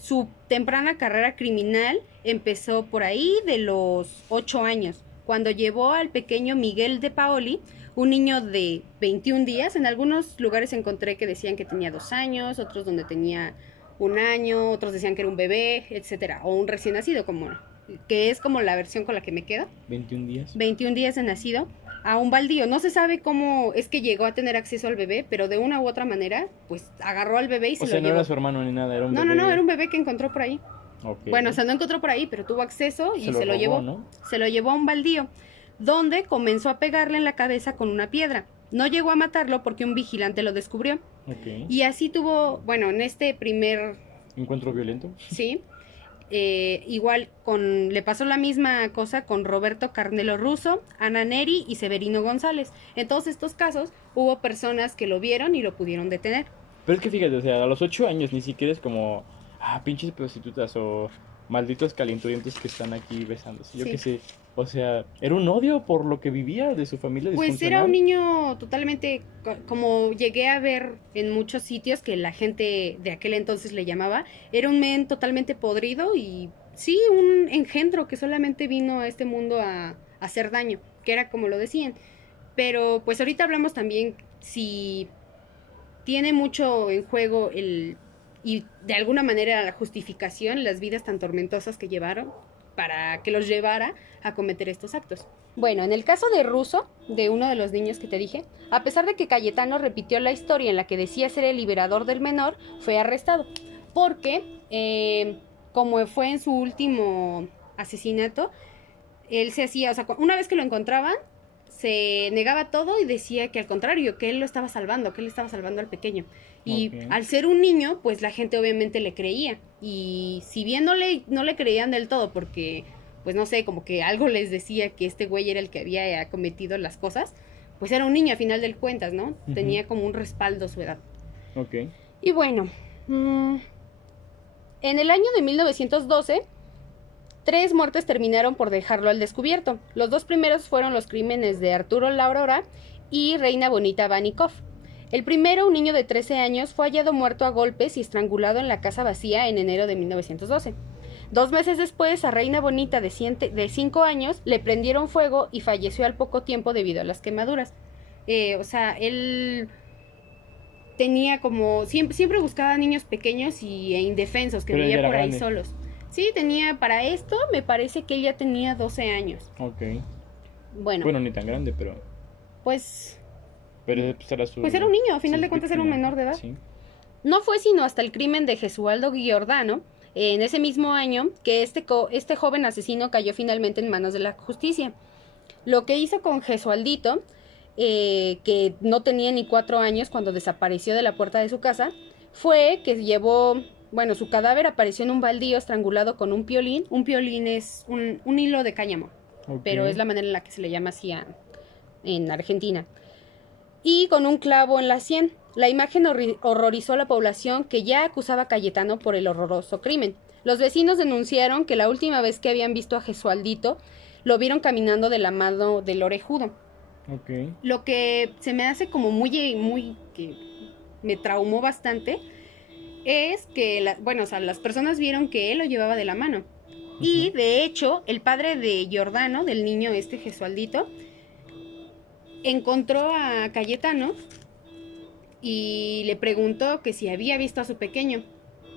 su temprana carrera criminal empezó por ahí de los 8 años, cuando llevó al pequeño Miguel de Paoli, un niño de 21 días. En algunos lugares encontré que decían que tenía 2 años, otros donde tenía 1 año, otros decían que era un bebé, etcétera, o un recién nacido, que es como la versión con la que me quedo. 21 días. 21 días de nacido, a un baldío. No se sabe cómo es que llegó a tener acceso al bebé, pero de una u otra manera, pues agarró al bebé y se lo llevó. No era su hermano ni nada, era un bebé. No, era un bebé que encontró por ahí. Okay. Bueno, o sea, no encontró por ahí, pero tuvo acceso y se lo llevó. ¿No? Se lo llevó a un baldío, donde comenzó a pegarle en la cabeza con una piedra. No llegó a matarlo porque un vigilante lo descubrió. Okay. Y así tuvo, bueno, en este primer... ¿Encuentro violento? Sí. Igual le pasó la misma cosa con Roberto Carnelo Russo, Ana Neri y Severino González. En todos estos casos hubo personas que lo vieron y lo pudieron detener. Pero es que fíjate, o sea, a los 8 años ni siquiera es como, pinches prostitutas o malditos calenturientos que están aquí besándose. Yo qué sé. O sea, era un odio por lo que vivía de su familia disfuncional. Pues era un niño totalmente, como llegué a ver en muchos sitios que la gente de aquel entonces le llamaba, era un men totalmente podrido y sí, un engendro que solamente vino a este mundo a hacer daño, que era como lo decían. Pero pues ahorita hablamos también si tiene mucho en juego y de alguna manera la justificación, las vidas tan tormentosas que llevaron para que los llevara a cometer estos actos. Bueno, en el caso de Russo, de uno de los niños que te dije, a pesar de que Cayetano repitió la historia en la que decía ser el liberador del menor, fue arrestado. Porque, como fue en su último asesinato, él se hacía, o sea, una vez que lo encontraban, se negaba todo y decía que al contrario, que él lo estaba salvando, que él estaba salvando al pequeño. Y al ser un niño, pues la gente obviamente le creía. Y si bien no le creían del todo, porque, pues no sé, como que algo les decía que este güey era el que había cometido las cosas, pues era un niño a final de cuentas, ¿no? Tenía como un respaldo su edad. Ok. Y bueno, en el año de 1912... 3 muertes terminaron por dejarlo al descubierto. Los 2 primeros fueron los crímenes de Arturo La Aurora y Reina Bonita Vanikov. El primero, un niño de 13 años, fue hallado muerto a golpes y estrangulado en la casa vacía en enero de 1912. 2 meses después, a Reina Bonita de 5 años le prendieron fuego y falleció al poco tiempo debido a las quemaduras. O sea, él tenía como... Siempre buscaba niños pequeños e indefensos que veía por ahí solos. Sí, tenía para esto, me parece que él ya tenía 12 años. Ok. Bueno, ni tan grande, pero... Pues era pues era un niño, a final de cuentas era un menor de edad. Sí. No fue sino hasta el crimen de Gesualdo Giordano, en ese mismo año, que este joven asesino cayó finalmente en manos de la justicia. Lo que hizo con Gesualdito, que no tenía ni 4 años cuando desapareció de la puerta de su casa, fue que llevó... Bueno, su cadáver apareció en un baldío estrangulado con un piolín. Un piolín es un hilo de cáñamo, pero es la manera en la que se le llama así en Argentina. Y con un clavo en la sien. La imagen horrorizó a la población que ya acusaba a Cayetano por el horroroso crimen. Los vecinos denunciaron que la última vez que habían visto a Gesualdito lo vieron caminando de la mano del orejudo. Ok. Lo que se me hace como muy que me traumó bastante es que, las personas vieron que él lo llevaba de la mano. Y de hecho, el padre de Giordano, del niño Gesualdito, encontró a Cayetano y le preguntó que si había visto a su pequeño.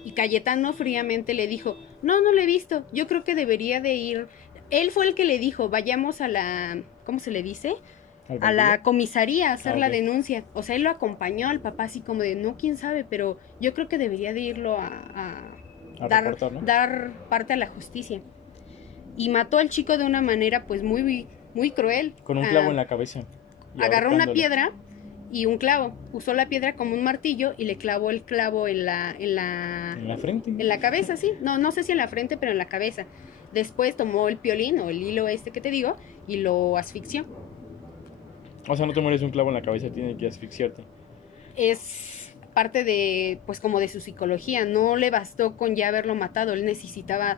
Y Cayetano fríamente le dijo, no lo he visto, yo creo que debería de ir. Él fue el que le dijo, vayamos a la, ¿cómo se le dice? A la comisaría a hacer la denuncia. O sea, él lo acompañó al papá así como de, no, quién sabe, pero yo creo que debería de irlo a dar parte a la justicia. Y mató al chico de una manera pues muy cruel. Con un clavo en la cabeza. Agarró una piedra y un clavo. Usó la piedra como un martillo y le clavó el clavo en la frente. En la cabeza, sí. No sé si en la frente, pero en la cabeza. Después tomó el piolín o el hilo que te digo y lo asfixió. O sea, no te mueres un clavo en la cabeza, tiene que asfixiarte. Es parte de, pues como de su psicología. No le bastó con ya haberlo matado. Él necesitaba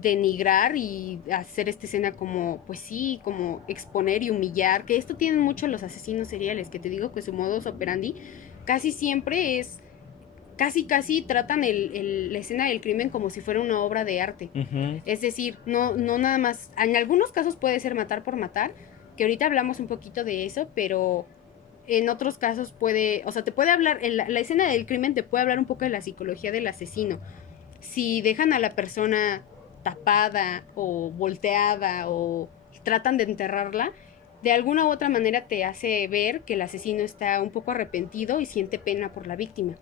denigrar y hacer esta escena como, pues sí, como exponer y humillar. Que esto tienen mucho los asesinos seriales, que te digo que su modus operandi casi siempre es... Casi tratan la escena del crimen como si fuera una obra de arte. Es decir, no nada más... En algunos casos puede ser matar por matar, que ahorita hablamos un poquito de eso, pero en otros casos puede... O sea, te puede hablar... La escena del crimen te puede hablar un poco de la psicología del asesino. Si dejan a la persona tapada o volteada o tratan de enterrarla, de alguna u otra manera te hace ver que el asesino está un poco arrepentido y siente pena por la víctima.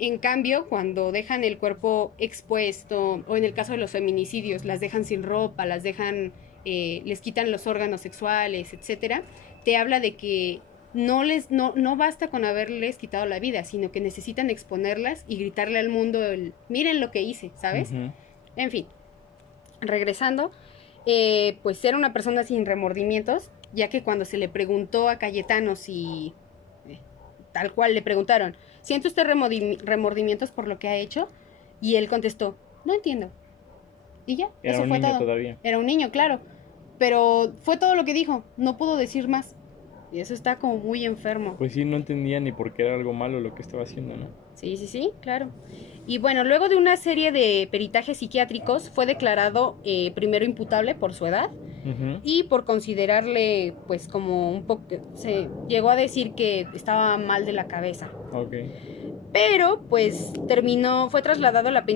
En cambio, cuando dejan el cuerpo expuesto, o en el caso de los feminicidios, las dejan sin ropa, las dejan, les quitan los órganos sexuales, etcétera, te habla de que no basta con haberles quitado la vida, sino que necesitan exponerlas y gritarle al mundo miren lo que hice, ¿sabes? En fin, regresando, pues era una persona sin remordimientos, ya que cuando se le preguntó a Cayetano si... tal cual le preguntaron, ¿siente usted remordimientos por lo que ha hecho? Y él contestó, no entiendo. Y ya, eso fue todo. Todavía. Era un niño, claro. Pero fue todo lo que dijo, no pudo decir más. Y eso está como muy enfermo. Pues sí, no entendía ni por qué era algo malo lo que estaba haciendo, ¿no? Sí, claro. Y bueno, luego de una serie de peritajes psiquiátricos, fue declarado primero imputable por su edad. Y por considerarle, pues, como un poco... Se llegó a decir que estaba mal de la cabeza. Pero, pues, fue trasladado a la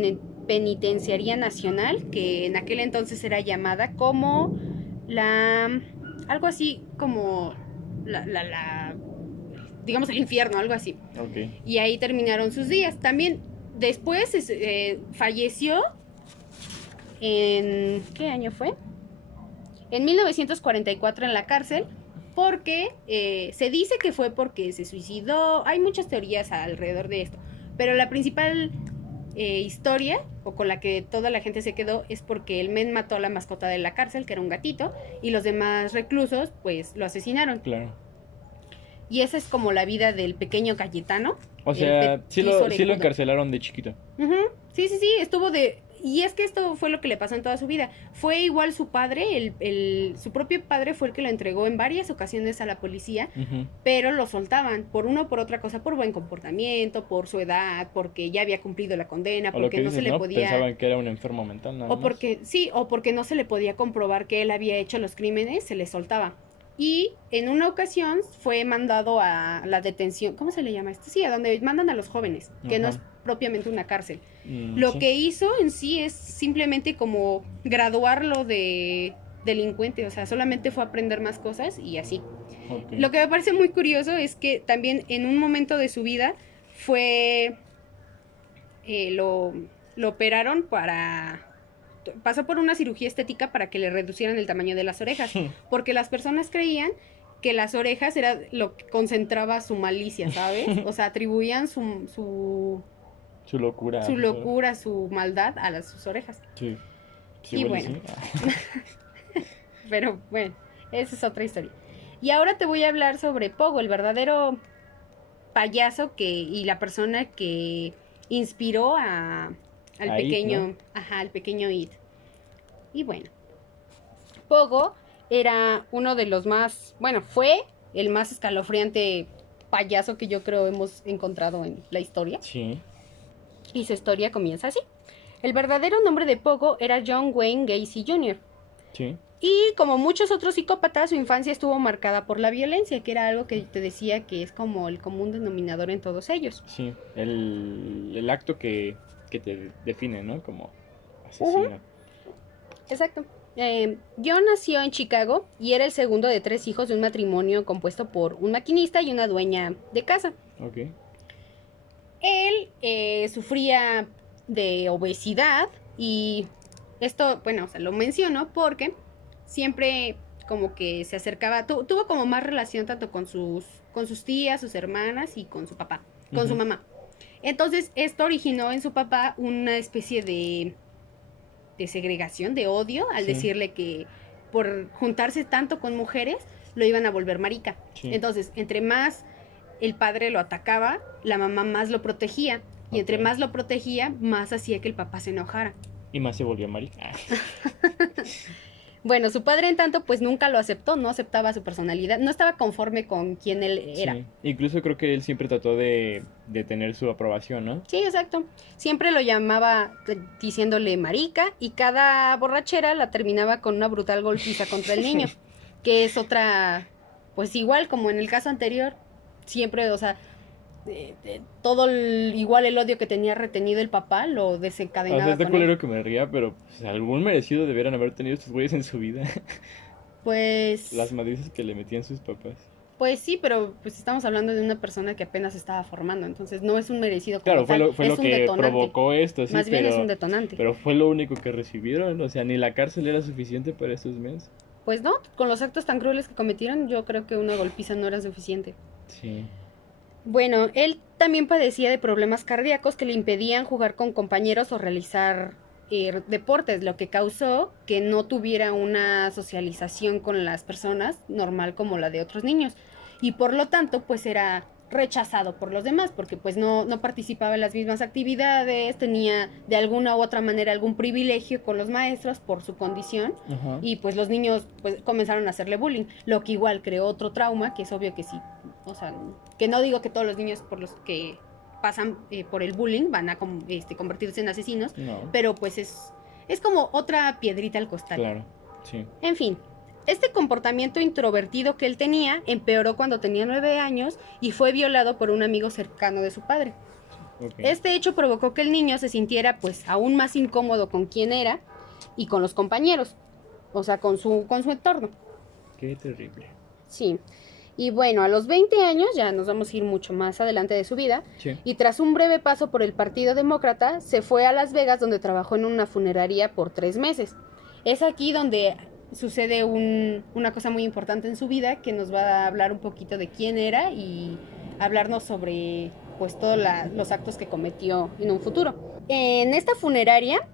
Penitenciaría Nacional, que en aquel entonces era llamada como algo así como digamos el infierno, algo así. Y ahí terminaron sus días. También después falleció en... ¿qué año fue? En 1944 en la cárcel, porque se dice que fue porque se suicidó. Hay muchas teorías alrededor de esto, pero la principal historia, o con la que toda la gente se quedó, es porque el men mató a la mascota de la cárcel, que era un gatito, y los demás reclusos pues lo asesinaron. Claro. Y esa es como la vida del pequeño Cayetano. O sea, sí lo encarcelaron de chiquito. Sí, estuvo de... Y es que esto fue lo que le pasó en toda su vida. Fue igual su padre, su propio padre fue el que lo entregó en varias ocasiones a la policía, pero lo soltaban por una o por otra cosa, por buen comportamiento, por su edad, porque ya había cumplido la condena, porque no se le podía... Pensaban que era un enfermo mental, nada más. O porque no se le podía comprobar que él había hecho los crímenes, se le soltaba. Y en una ocasión fue mandado a la detención, ¿cómo se le llama esto? Sí, a donde mandan a los jóvenes, que no es propiamente una cárcel. Lo que hizo en sí es simplemente como graduarlo de delincuente, o sea, solamente fue a aprender más cosas y así. Lo que me parece muy curioso es que también en un momento de su vida fue... lo operaron pasó por una cirugía estética para que le reducieran el tamaño de las orejas, porque las personas creían que las orejas era lo que concentraba su malicia, ¿sabes? O sea, atribuían su locura, su maldad a sus orejas. Sí, y bueno. Pero bueno, esa es otra historia. Y ahora te voy a hablar sobre Pogo, el verdadero payaso y la persona que inspiró al pequeño, al pequeño It. Y bueno, Pogo era uno de los más, fue el más escalofriante payaso que yo creo hemos encontrado en la historia. Sí. Y su historia comienza así. El verdadero nombre de Pogo era John Wayne Gacy Jr. Sí. Y como muchos otros psicópatas, su infancia estuvo marcada por la violencia, que era algo que te decía que es como el común denominador en todos ellos. Sí, el acto que te define, ¿no? Como asesino. Exacto. John nació en Chicago y era el segundo de 3 hijos de un matrimonio compuesto por un maquinista y una dueña de casa. Ok. Él sufría de obesidad y esto, lo menciono porque siempre como que se acercaba, tuvo como más relación tanto con sus tías, sus hermanas y con su papá, con su mamá. Entonces esto originó en su papá una especie de segregación, de odio, al decirle que por juntarse tanto con mujeres lo iban a volver marica. Sí. Entonces, entre más el padre lo atacaba, la mamá más lo protegía. Y entre más lo protegía, más hacía que el papá se enojara. Y más se volvió marica. Bueno, su padre en tanto pues nunca lo aceptó, no aceptaba su personalidad, no estaba conforme con quien él era. Sí. Incluso creo que él siempre trató de tener su aprobación, ¿no? Sí, exacto. Siempre lo llamaba diciéndole marica y cada borrachera la terminaba con una brutal golpiza contra el niño, que es otra, pues igual como en el caso anterior, siempre, todo igual el odio que tenía retenido el papá lo desencadenaba. O sea, está culero que me ría, pero pues, algún merecido debieran haber tenido estos güeyes en su vida. Pues... Las madrizas que le metían sus papás. Pues sí, pero pues estamos hablando de una persona que apenas estaba formando, entonces no es un merecido como claro, tal, fue lo que detonante. Provocó esto, sí, más bien es un detonante. Pero fue lo único que recibieron, o sea, ni la cárcel era suficiente para estos meses. Pues no, con los actos tan crueles que cometieron, yo creo que una golpiza no era suficiente. Sí. Bueno, él también padecía de problemas cardíacos que le impedían jugar con compañeros o realizar deportes, lo que causó que no tuviera una socialización con las personas normal como la de otros niños. Y por lo tanto, pues era rechazado por los demás, porque pues no participaba en las mismas actividades, tenía de alguna u otra manera algún privilegio con los maestros por su condición. Uh-huh. Y pues los niños pues comenzaron a hacerle bullying, lo que igual creó otro trauma, que es obvio que sí, o sea, que no digo que todos los niños por los que pasan por el bullying van a convertirse en asesinos, no. Pero pues es como otra piedrita al costal. Claro, sí. En fin. Este comportamiento introvertido que él tenía empeoró cuando tenía 9 años y fue violado por un amigo cercano de su padre. Okay. Este hecho provocó que el niño se sintiera pues aún más incómodo con quien era y con los compañeros, o sea, con su entorno. Qué terrible. Sí. Y bueno, a los 20 años, ya nos vamos a ir mucho más adelante de su vida, sí. Y tras un breve paso por el Partido Demócrata, se fue a Las Vegas, donde trabajó en una funeraria por 3 meses. Es aquí donde sucede una cosa muy importante en su vida, que nos va a hablar un poquito de quién era y hablarnos sobre pues todos los actos que cometió en un futuro. En esta funeraria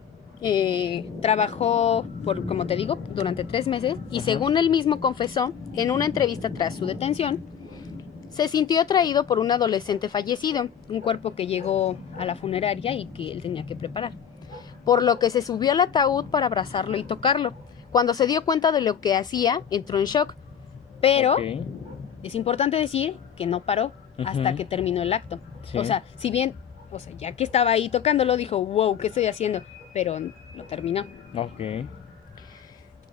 trabajó como te digo, durante 3 meses y según él mismo confesó en una entrevista tras su detención, se sintió atraído por un adolescente fallecido, un cuerpo que llegó a la funeraria y que él tenía que preparar, por lo que se subió al ataúd para abrazarlo y tocarlo. Cuando se dio cuenta de lo que hacía, entró en shock, pero es importante decir que no paró hasta que terminó el acto. Sí. O sea, si bien, ya que estaba ahí tocándolo, dijo, wow, ¿qué estoy haciendo? Pero lo terminó. Ok.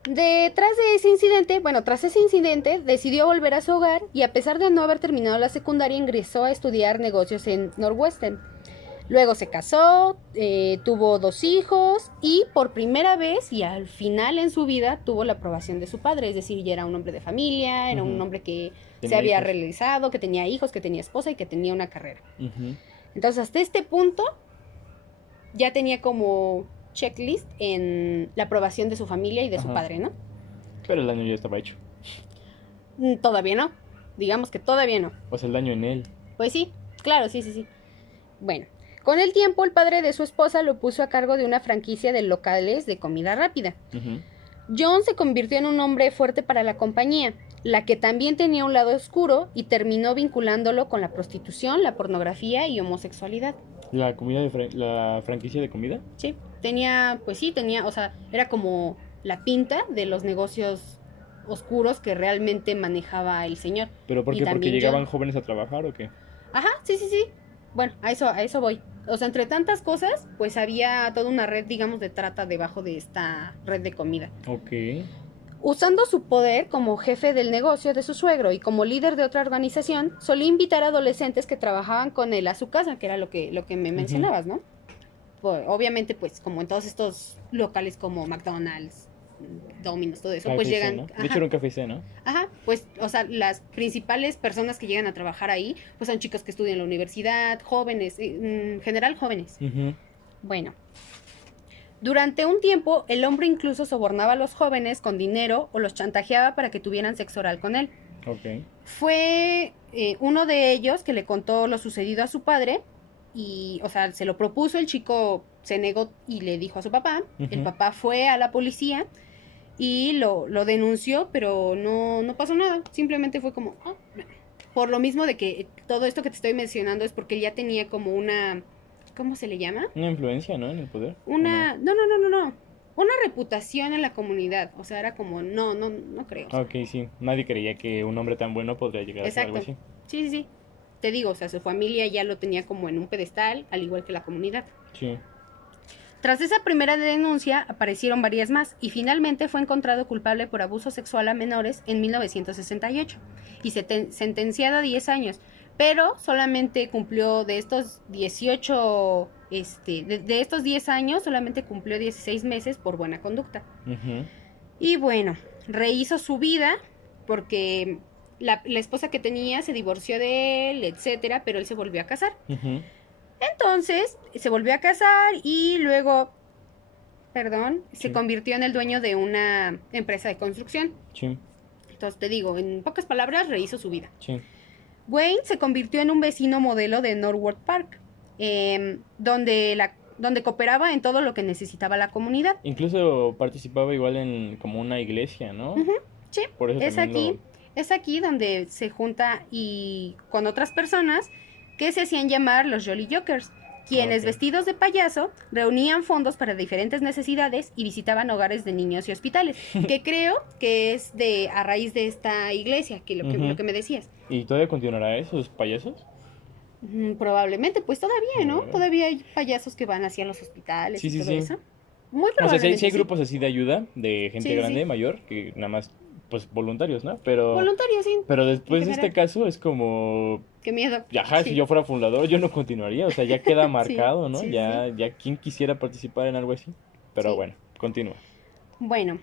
Tras ese incidente, decidió volver a su hogar y a pesar de no haber terminado la secundaria, ingresó a estudiar negocios en Northwestern. Luego se casó, tuvo 2 hijos y por primera vez y al final en su vida tuvo la aprobación de su padre. Es decir, ya era un hombre de familia, era un hombre que se había realizado, que tenía hijos, que tenía esposa y que tenía una carrera. Entonces, hasta este punto ya tenía como checklist en la aprobación de su familia y de su padre, ¿no? Pero el daño ya estaba hecho. Todavía no. Digamos que todavía no. O sea, el daño en él. Pues sí, claro, sí. Bueno. Con el tiempo, el padre de su esposa lo puso a cargo de una franquicia de locales de comida rápida. John se convirtió en un hombre fuerte para la compañía. la que también tenía un lado oscuro y terminó vinculándolo con la prostitución, la pornografía y homosexualidad. ¿La comida la franquicia de comida? Sí, tenía, o sea, era como la pinta de los negocios oscuros que realmente manejaba el señor. ¿Pero por Y qué? ¿Porque también llegaban John. jóvenes a trabajar o qué? Ajá, sí. Bueno, a eso voy. O sea, entre tantas cosas, pues había toda una red, digamos, de trata debajo de esta red de comida. Ok. Usando su poder como jefe del negocio de su suegro y como líder de otra organización, solía invitar a adolescentes que trabajaban con él a su casa, que era lo que me mencionabas, ¿no? Pues, obviamente, pues, como en todos estos locales como McDonald's, Domino's, todo eso, pues KFC, llegan... ¿no? De Ajá. hecho era un café, ¿no? Ajá, pues, o sea, las principales personas que llegan a trabajar ahí, pues son chicos que estudian en la universidad, jóvenes, en general jóvenes. Uh-huh. Bueno, durante un tiempo el hombre incluso sobornaba a los jóvenes con dinero o los chantajeaba para que tuvieran sexo oral con él. Ok. Fue uno de ellos que le contó lo sucedido a su padre y, o sea, se lo propuso, el chico se negó y le dijo a su papá. Uh-huh. El papá fue a la policía y lo denunció, pero no pasó nada. Simplemente fue como... Por lo mismo de que todo esto que te estoy mencionando es porque él ya tenía como una... ¿Cómo se le llama? Una influencia, ¿no? En el poder. Una... No. Una reputación en la comunidad. O sea, era como... No creo. O sea. Ok, sí. Nadie creía que un hombre tan bueno podría llegar a ser algo así. Sí. Te digo, o sea, su familia ya lo tenía como en un pedestal, al igual que la comunidad. Sí. Tras esa primera denuncia aparecieron varias más y finalmente fue encontrado culpable por abuso sexual a menores en 1968 y sentenciado a 10 años, pero solamente cumplió de estos 18, de estos 10 años solamente cumplió 16 meses por buena conducta. Uh-huh. Y bueno, rehizo su vida porque la esposa que tenía se divorció de él, etcétera, pero él se volvió a casar. Uh-huh. Entonces, se volvió a casar y luego, se Sí. convirtió en el dueño de una empresa de construcción. Sí. Entonces, te digo, en pocas palabras, rehizo su vida. Sí. Wayne se convirtió en un vecino modelo de Norwood Park, donde cooperaba en todo lo que necesitaba la comunidad. Incluso participaba igual en como una iglesia, ¿no? Ujú, sí, Por eso es también es aquí donde se junta y con otras personas que se hacían llamar los Jolly Jokers, quienes Ok. vestidos de payaso reunían fondos para diferentes necesidades y visitaban hogares de niños y hospitales, que creo que es a raíz de esta iglesia, Ujú. lo que me decías. ¿Y todavía continuará esos payasos? Probablemente, pues todavía, ¿no? Bueno. Todavía hay payasos que van hacia los hospitales Sí, y sí, todo sí. eso. Muy O sea, probablemente. sí hay sí. grupos así de ayuda de gente Sí, sí, grande, sí. mayor, que nada más, pues voluntarios, ¿no? Pero Voluntarios, sí. después en de este general. caso es como, Qué miedo. ajá, Sí. si yo fuera fundador, yo no continuaría, o sea, ya queda marcado, ¿no? sí, ya quién quisiera participar en algo así. Pero Sí. bueno, continúa. Bueno,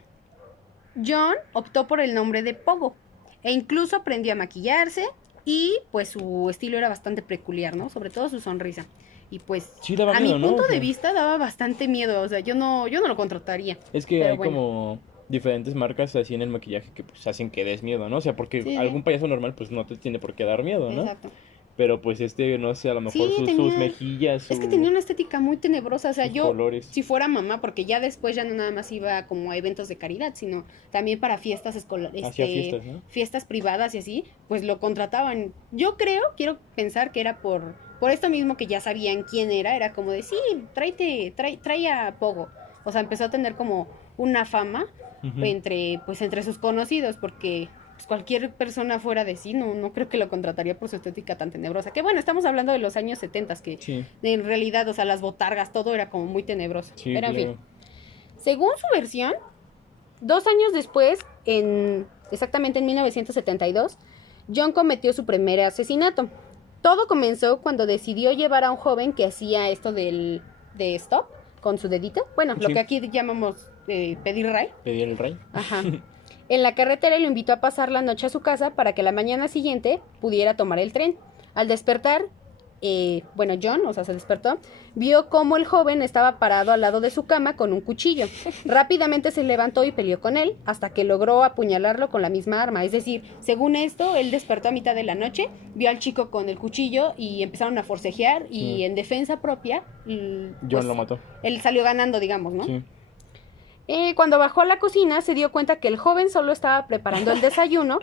John optó por el nombre de Pogo e incluso aprendió a maquillarse y pues su estilo era bastante peculiar, ¿no? Sobre todo su sonrisa. Y pues Sí daba a miedo, mi ¿no? punto O sea, de vista daba bastante miedo, o sea, yo no lo contrataría. es que pero hay bueno. como diferentes marcas así en el maquillaje que pues hacen que des miedo, ¿no? O sea, porque Sí, sí. algún payaso normal pues no te tiene por qué dar miedo, ¿no? Exacto. Pero pues no sé, a lo mejor Sí, sus tenía- mejillas, Es que tenía una estética muy tenebrosa, o sea, sus yo colores. si fuera mamá, porque ya después ya no nada más iba como a eventos de caridad, sino también para fiestas escolares, Hacía fiestas, ¿no? fiestas privadas y así, pues lo contrataban. Yo quiero pensar que era por esto mismo que ya sabían quién era como de, sí, trae a Pogo. O sea, empezó a tener como una fama Ujú. entre sus conocidos, porque pues, cualquier persona fuera de sí, no creo que lo contrataría por su estética tan tenebrosa. Que bueno, estamos hablando de los años 70, que Sí, en realidad, o sea, las botargas, todo era como muy tenebroso. sí, Pero en fin, claro. según su versión, 2 años después, exactamente en 1972, John cometió su primer asesinato. Todo comenzó cuando decidió llevar a un joven que hacía esto de stop con su dedito. Bueno, lo Sí. que aquí llamamos pedir ray. Pedir el rey. Ajá. En la carretera lo invitó a pasar la noche a su casa para que la mañana siguiente pudiera tomar el tren. Al despertar, John, o sea, se despertó, vio cómo el joven estaba parado al lado de su cama con un cuchillo. Rápidamente se levantó y peleó con él hasta que logró apuñalarlo con la misma arma. Es decir, según esto, él despertó a mitad de la noche, vio al chico con el cuchillo y empezaron a forcejear y Sí. en defensa propia, John lo mató. él salió ganando, digamos, ¿no? Sí. Cuando bajó a la cocina se dio cuenta que el joven solo estaba preparando el desayuno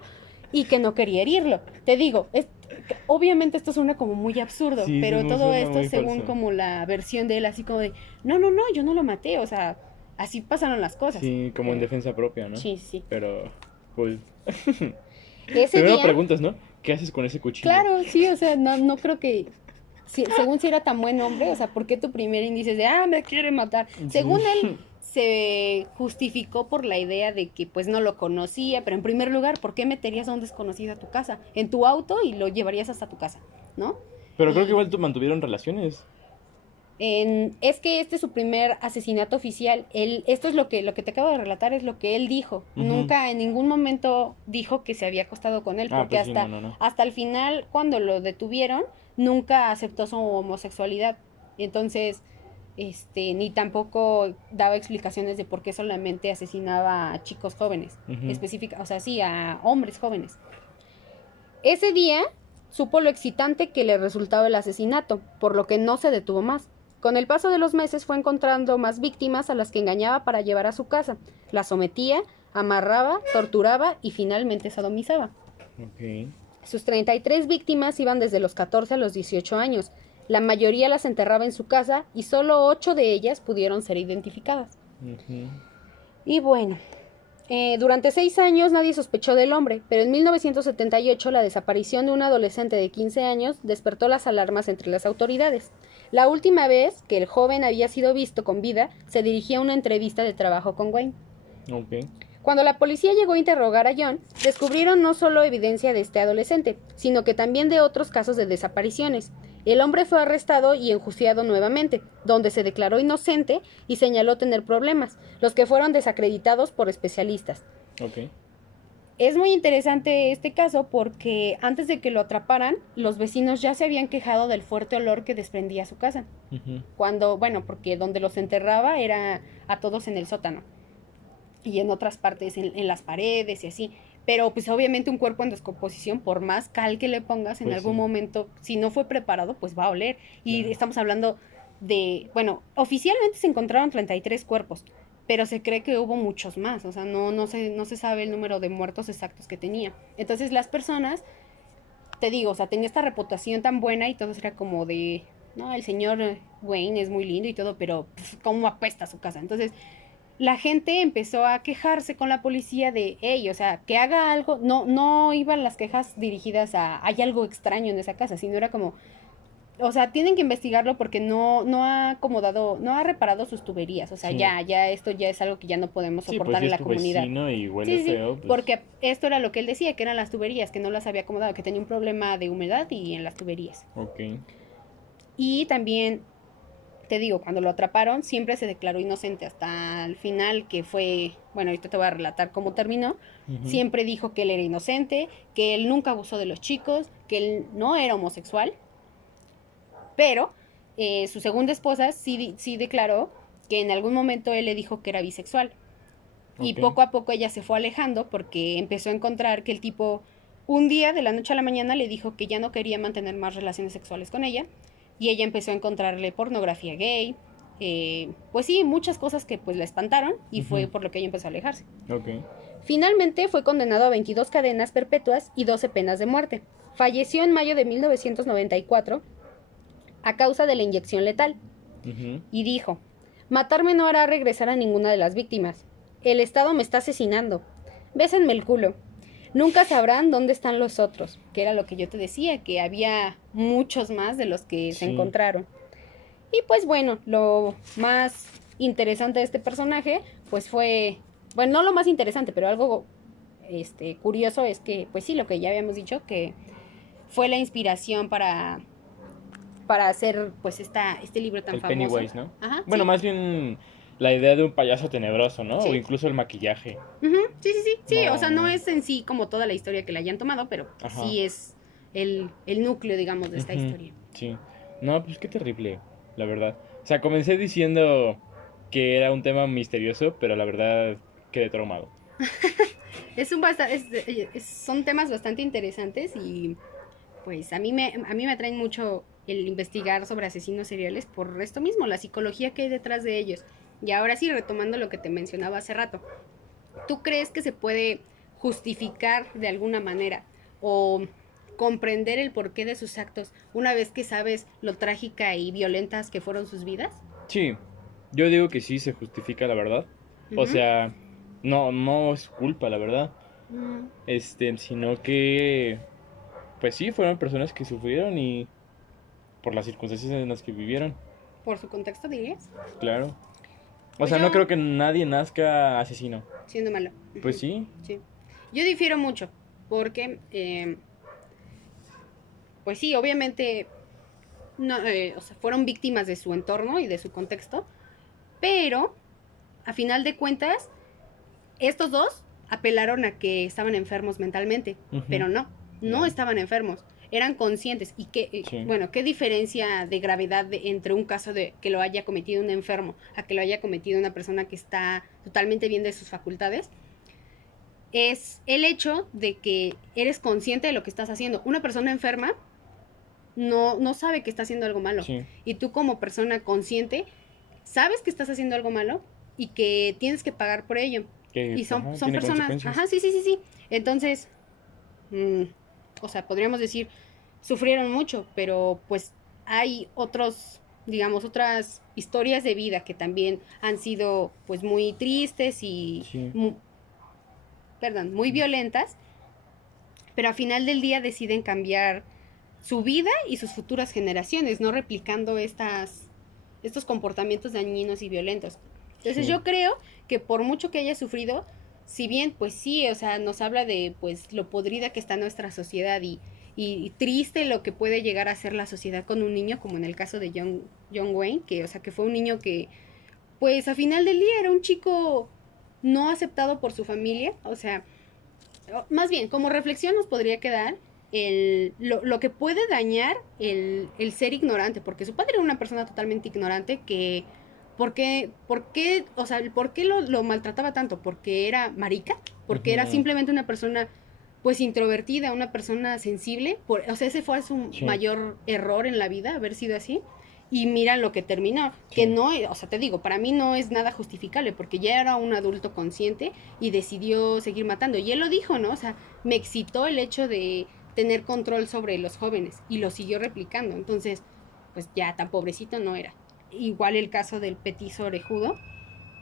y que no quería herirlo. Te digo, obviamente esto suena como muy absurdo, Sí, pero todo esto según falso. como la versión de él, así como de, no, yo no lo maté, o sea, así pasaron las cosas. Sí, como en defensa propia, ¿no? Sí, sí. Pero, pues... Ese Primero día, preguntas, ¿no? ¿Qué haces con ese cuchillo? claro, sí, o sea, no creo que, según si era tan buen hombre, o sea, ¿por qué tu primer índice es de, me quiere matar? Según él, se justificó por la idea de que pues no lo conocía, pero en primer lugar, ¿por qué meterías a un desconocido a tu casa? En tu auto y lo llevarías hasta tu casa, ¿no? Pero creo que Y igual mantuvieron relaciones. es que este es su primer asesinato oficial. Esto es lo que te acabo de relatar, es lo que él dijo. Ujú. Nunca en ningún momento dijo que se había acostado con él, porque pues sí, no. hasta el final, cuando lo detuvieron, nunca aceptó su homosexualidad. Entonces, ni tampoco daba explicaciones de por qué solamente asesinaba a chicos jóvenes, Ujú. o sea, sí, a hombres jóvenes. Ese día supo lo excitante que le resultaba el asesinato, por lo que no se detuvo más. Con el paso de los meses fue encontrando más víctimas a las que engañaba para llevar a su casa. Las sometía, amarraba, torturaba y finalmente sodomizaba. Ok. Sus 33 víctimas iban desde los 14 a los 18 años. La mayoría las enterraba en su casa y solo 8 de ellas pudieron ser identificadas. Ujú. Y bueno, durante 6 años nadie sospechó del hombre, pero en 1978 la desaparición de un adolescente de 15 años despertó las alarmas entre las autoridades. La última vez que el joven había sido visto con vida, se dirigía a una entrevista de trabajo con Wayne. Ok. Cuando la policía llegó a interrogar a John, descubrieron no solo evidencia de este adolescente, sino que también de otros casos de desapariciones. El hombre fue arrestado y enjuiciado nuevamente, donde se declaró inocente y señaló tener problemas, los que fueron desacreditados por especialistas. Ok. Es muy interesante este caso porque antes de que lo atraparan, los vecinos ya se habían quejado del fuerte olor que desprendía su casa. Ujú. Porque donde los enterraba era a todos en el sótano y en otras partes, en las paredes y así. Pero pues obviamente un cuerpo en descomposición, por más cal que le pongas, en Pues algún sí. momento, si no fue preparado, pues va a oler. Y Claro. estamos hablando de, oficialmente se encontraron 33 cuerpos, pero se cree que hubo muchos más, o sea, no se sabe el número de muertos exactos que tenía. Entonces las personas, te digo, o sea, tenía esta reputación tan buena y todo era como de, no, el señor Wayne es muy lindo y todo, pero cómo apesta su casa. Entonces la gente empezó a quejarse con la policía de, hey, o sea, que haga algo. No iban las quejas dirigidas a, hay algo extraño en esa casa, sino era como, o sea, tienen que investigarlo porque no ha acomodado, no ha reparado sus tuberías, o sea, Sí. ya esto ya es algo que ya no podemos Sí, soportar pues si en es la tu comunidad. vecino y huele Sí, feo, pues... porque esto era lo que él decía, que eran las tuberías, que no las había acomodado, que tenía un problema de humedad y en las tuberías. Ok. Y también, te digo, cuando lo atraparon, siempre se declaró inocente hasta el final, que fue, bueno, ahorita te voy a relatar cómo terminó. Ujú. Siempre dijo que él era inocente, que él nunca abusó de los chicos, que él no era homosexual, pero su segunda esposa sí declaró que en algún momento él le dijo que era bisexual. Y Ok. poco a poco ella se fue alejando porque empezó a encontrar que el tipo un día de la noche a la mañana le dijo que ya no quería mantener más relaciones sexuales con ella y ella empezó a encontrarle pornografía gay, pues sí, muchas cosas que pues la espantaron y fue Ujú. por lo que ella empezó a alejarse. Ok. Finalmente fue condenado a 22 cadenas perpetuas y 12 penas de muerte. Falleció en mayo de 1994 a causa de la inyección letal Ujú. y dijo, matarme no hará regresar a ninguna de las víctimas. El Estado me está asesinando. Bésenme el culo. Nunca sabrán dónde están los otros, que era lo que yo te decía, que había muchos más de los que se Sí. encontraron. Y pues bueno, lo más interesante de este personaje, pues fue, bueno, no lo más interesante, pero algo curioso es que, pues sí, lo que ya habíamos dicho, que fue la inspiración para hacer pues este libro tan El famoso. Pennywise, ¿no? Ajá, Bueno, sí. más bien la idea de un payaso tenebroso, ¿no? Sí. O incluso el maquillaje. Ujú, sí, No. o sea, no es en sí como toda la historia que la hayan tomado, pero Ajá. sí es el núcleo, digamos, de esta Ujú. historia. Sí. No, pues qué terrible, la verdad. O sea, comencé diciendo que era un tema misterioso, pero la verdad quedé traumado. Son temas bastante interesantes y pues a mí me atraen mucho el investigar sobre asesinos seriales por esto mismo, la psicología que hay detrás de ellos. Y ahora sí, retomando lo que te mencionaba hace rato, ¿tú crees que se puede justificar de alguna manera o comprender el porqué de sus actos una vez que sabes lo trágica y violentas que fueron sus vidas? Sí, yo digo que sí se justifica la verdad. O Ujú. sea, no es culpa, la verdad. Mm, Sino que, pues sí, fueron personas que sufrieron y por las circunstancias en las que vivieron, por su contexto, dirías. claro. O Pues sea, no creo yo, que nadie nazca asesino. siendo malo. Pues Ujú, sí, sí. Yo difiero mucho, porque, pues sí, obviamente, no, o sea, fueron víctimas de su entorno y de su contexto, pero, a final de cuentas, estos dos apelaron a que estaban enfermos mentalmente, ujú, pero no no, estaban enfermos, eran conscientes. Y que, sí, bueno, ¿qué diferencia de gravedad entre un caso de que lo haya cometido un enfermo a que lo haya cometido una persona que está totalmente bien de sus facultades? Es el hecho de que eres consciente de lo que estás haciendo. Una persona enferma no sabe que está haciendo algo malo. sí, Y tú como persona consciente sabes que estás haciendo algo malo y que tienes que pagar por ello. que Y son, ajá, son tiene personas, consecuencias. ajá, sí, sí, sí, sí. Entonces, mm, o sea, podríamos decir, sufrieron mucho, pero pues hay otros, digamos, otras historias de vida que también han sido pues muy tristes y, Sí, perdón, muy violentas, pero al final del día deciden cambiar su vida y sus futuras generaciones, no replicando estos comportamientos dañinos y violentos. Entonces sí, yo creo que por mucho que haya sufrido, si bien pues sí, o sea, nos habla de pues lo podrida que está nuestra sociedad y triste lo que puede llegar a ser la sociedad con un niño, como en el caso de John Wayne, que o sea, que fue un niño que pues a final del día era un chico no aceptado por su familia, o sea, más bien, como reflexión nos podría quedar lo que puede dañar el ser ignorante, porque su padre era una persona totalmente ignorante que, o sea, ¿por qué lo maltrataba tanto? ¿Porque era marica? ¿Porque era ujú, simplemente una persona, pues, introvertida, una persona sensible? O sea, ese fue su sí, mayor error en la vida, haber sido así. Y mira lo que terminó, que sí, no, o sea, te digo, para mí no es nada justificable, porque ya era un adulto consciente y decidió seguir matando. Y él lo dijo, ¿no? O sea, me excitó el hecho de tener control sobre los jóvenes y lo siguió replicando. Entonces, pues ya tan pobrecito no era. Igual el caso del petiso orejudo.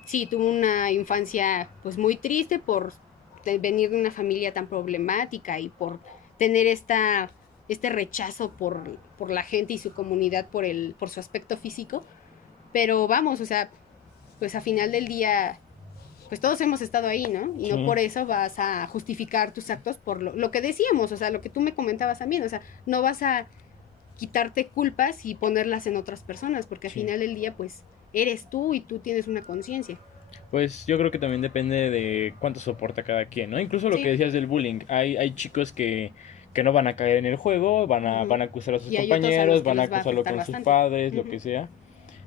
Sí, tuvo una infancia pues muy triste por venir de una familia tan problemática y por tener este rechazo por la gente y su comunidad por su aspecto físico. Pero vamos, o sea, pues a final del día pues todos hemos estado ahí, ¿no? Y no sí, por eso vas a justificar tus actos por lo que decíamos, o sea, lo que tú me comentabas también, o sea, no vas a quitarte culpas y ponerlas en otras personas, porque al sí. final del día, pues, eres tú y tú tienes una conciencia. Pues yo creo que también depende de cuánto soporta cada quien, ¿no? Incluso lo que Sí. decías del bullying. Hay chicos que no van a caer en el juego, Ujú. van a acusar a sus Y hay otros a los compañeros, que van a les va a acusarlo afectar con sus bastante. padres, lo que Ujú. sea.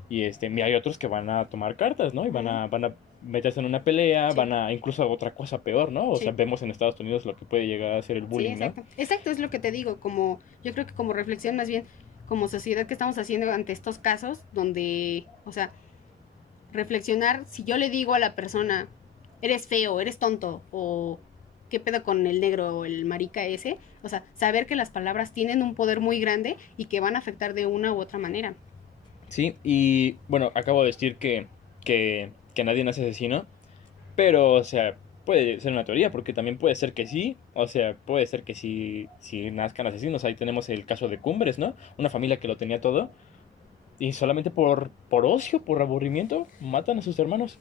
Y hay otros que van a tomar cartas, ¿no? Y Ujú. van a meterse en una pelea, Sí, van a incluso a otra cosa peor, ¿no? O sea, sí. vemos en Estados Unidos lo que puede llegar a ser el Sí, bullying, ¿no? exacto. Exacto, es lo que te digo, como yo creo que como reflexión más bien, como sociedad que estamos haciendo ante estos casos donde, o sea, reflexionar si yo le digo a la persona, eres feo, eres tonto, o qué pedo con el negro o el marica ese, o sea, saber que las palabras tienen un poder muy grande y que van a afectar de una u otra manera. Sí, y bueno, acabo de decir que nadie nace asesino, pero, o sea, puede ser una teoría, porque también puede ser que sí, o sea, puede ser que sí nazcan asesinos. Ahí tenemos el caso de Cumbres, ¿no? Una familia que lo tenía todo, y solamente por ocio, por aburrimiento, matan a sus hermanos.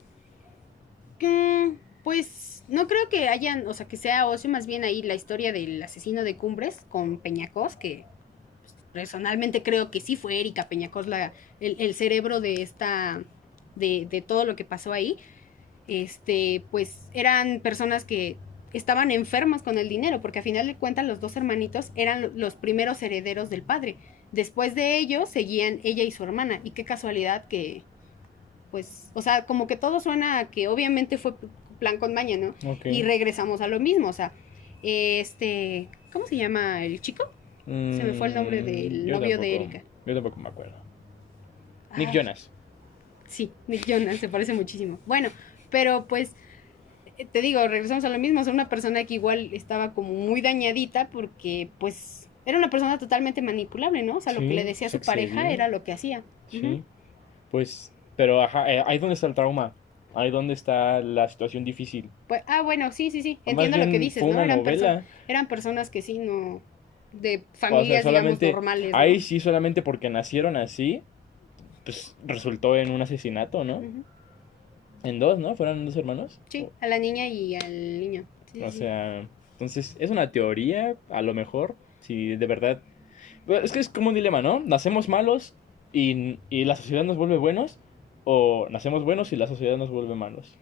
Pues no creo que hayan, o sea, que sea ocio, más bien ahí la historia del asesino de Cumbres con Peñacos, que personalmente creo que sí fue Erika Peñacos el cerebro de de todo lo que pasó ahí. Pues eran personas que estaban enfermas con el dinero, porque a final de cuentas los dos hermanitos eran los primeros herederos del padre. Después de ellos seguían ella y su hermana, y qué casualidad que, pues, o sea, como que todo suena a que obviamente fue plan con maña, ¿no? Ok. Y regresamos a lo mismo, o sea, ¿cómo se llama el chico? Se me fue el nombre del novio de Erika. Yo tampoco me acuerdo. Nick Ay, Jonas. sí, Nick Jonas, se parece muchísimo. Bueno, pero pues te digo, regresamos a lo mismo, o sea, una persona que igual estaba como muy dañadita porque pues era una persona totalmente manipulable, ¿no? O sea, lo que Sí, le decía a se su pareja excedía. era lo que hacía. Sí, Ujú. pues, pero ajá, ahí donde está el trauma, ahí donde está la situación difícil. Pues, bueno, sí, sí, sí, O más entiendo lo que bien dices, fue ¿no? una novela, Eran personas que sí, no, de o sea, familias, digamos, solamente, normales, ¿no? ahí sí solamente porque nacieron así, pues resultó en un asesinato, ¿no? Ujú. En dos, ¿no? ¿Fueron dos hermanos? Sí, a la niña y al niño. Sí, O sí, sí. sea, entonces es una teoría, a lo mejor, si de verdad... Pero es que es como un dilema, ¿no? ¿Nacemos malos y la sociedad nos vuelve buenos? ¿O nacemos buenos y la sociedad nos vuelve malos?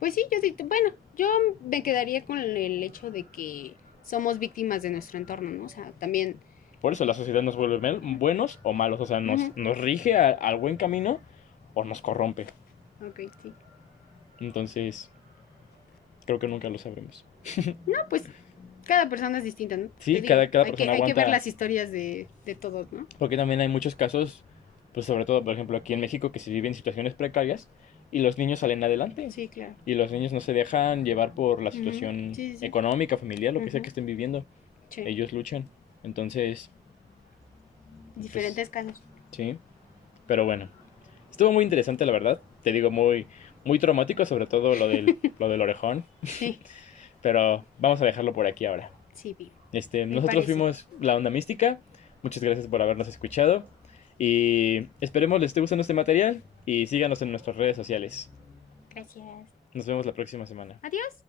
Pues sí, bueno, yo me quedaría con el hecho de que somos víctimas de nuestro entorno, ¿no? O sea, también. Por eso la sociedad nos vuelve buenos o malos. O sea, Ujú. nos rige al buen camino o nos corrompe. Ok, sí. Entonces, creo que nunca lo sabremos. No, pues cada persona es distinta, ¿no? Te Sí, digo, cada hay que, persona hay que ver aguanta. las historias de todos, ¿no? Porque también hay muchos casos, pues sobre todo, por ejemplo, aquí en México, que se viven situaciones precarias y los niños salen adelante. Sí, claro. Y los niños no se dejan llevar por la Ujú. situación Sí, sí, sí. económica, familiar, lo que sea Ujú. que estén viviendo. Sí. Ellos luchan. Entonces, pues, Diferentes casos. sí. Pero bueno, estuvo muy interesante, la verdad. Te digo, muy traumático, sobre todo lo del orejón. Sí, Pero vamos a dejarlo por aquí ahora. sí, vi. Me Nosotros parece. fuimos La Onda Mística. Muchas gracias por habernos escuchado. Y esperemos les esté gustando este material. Y síganos en nuestras redes sociales. Gracias. Nos vemos la próxima semana. Adiós.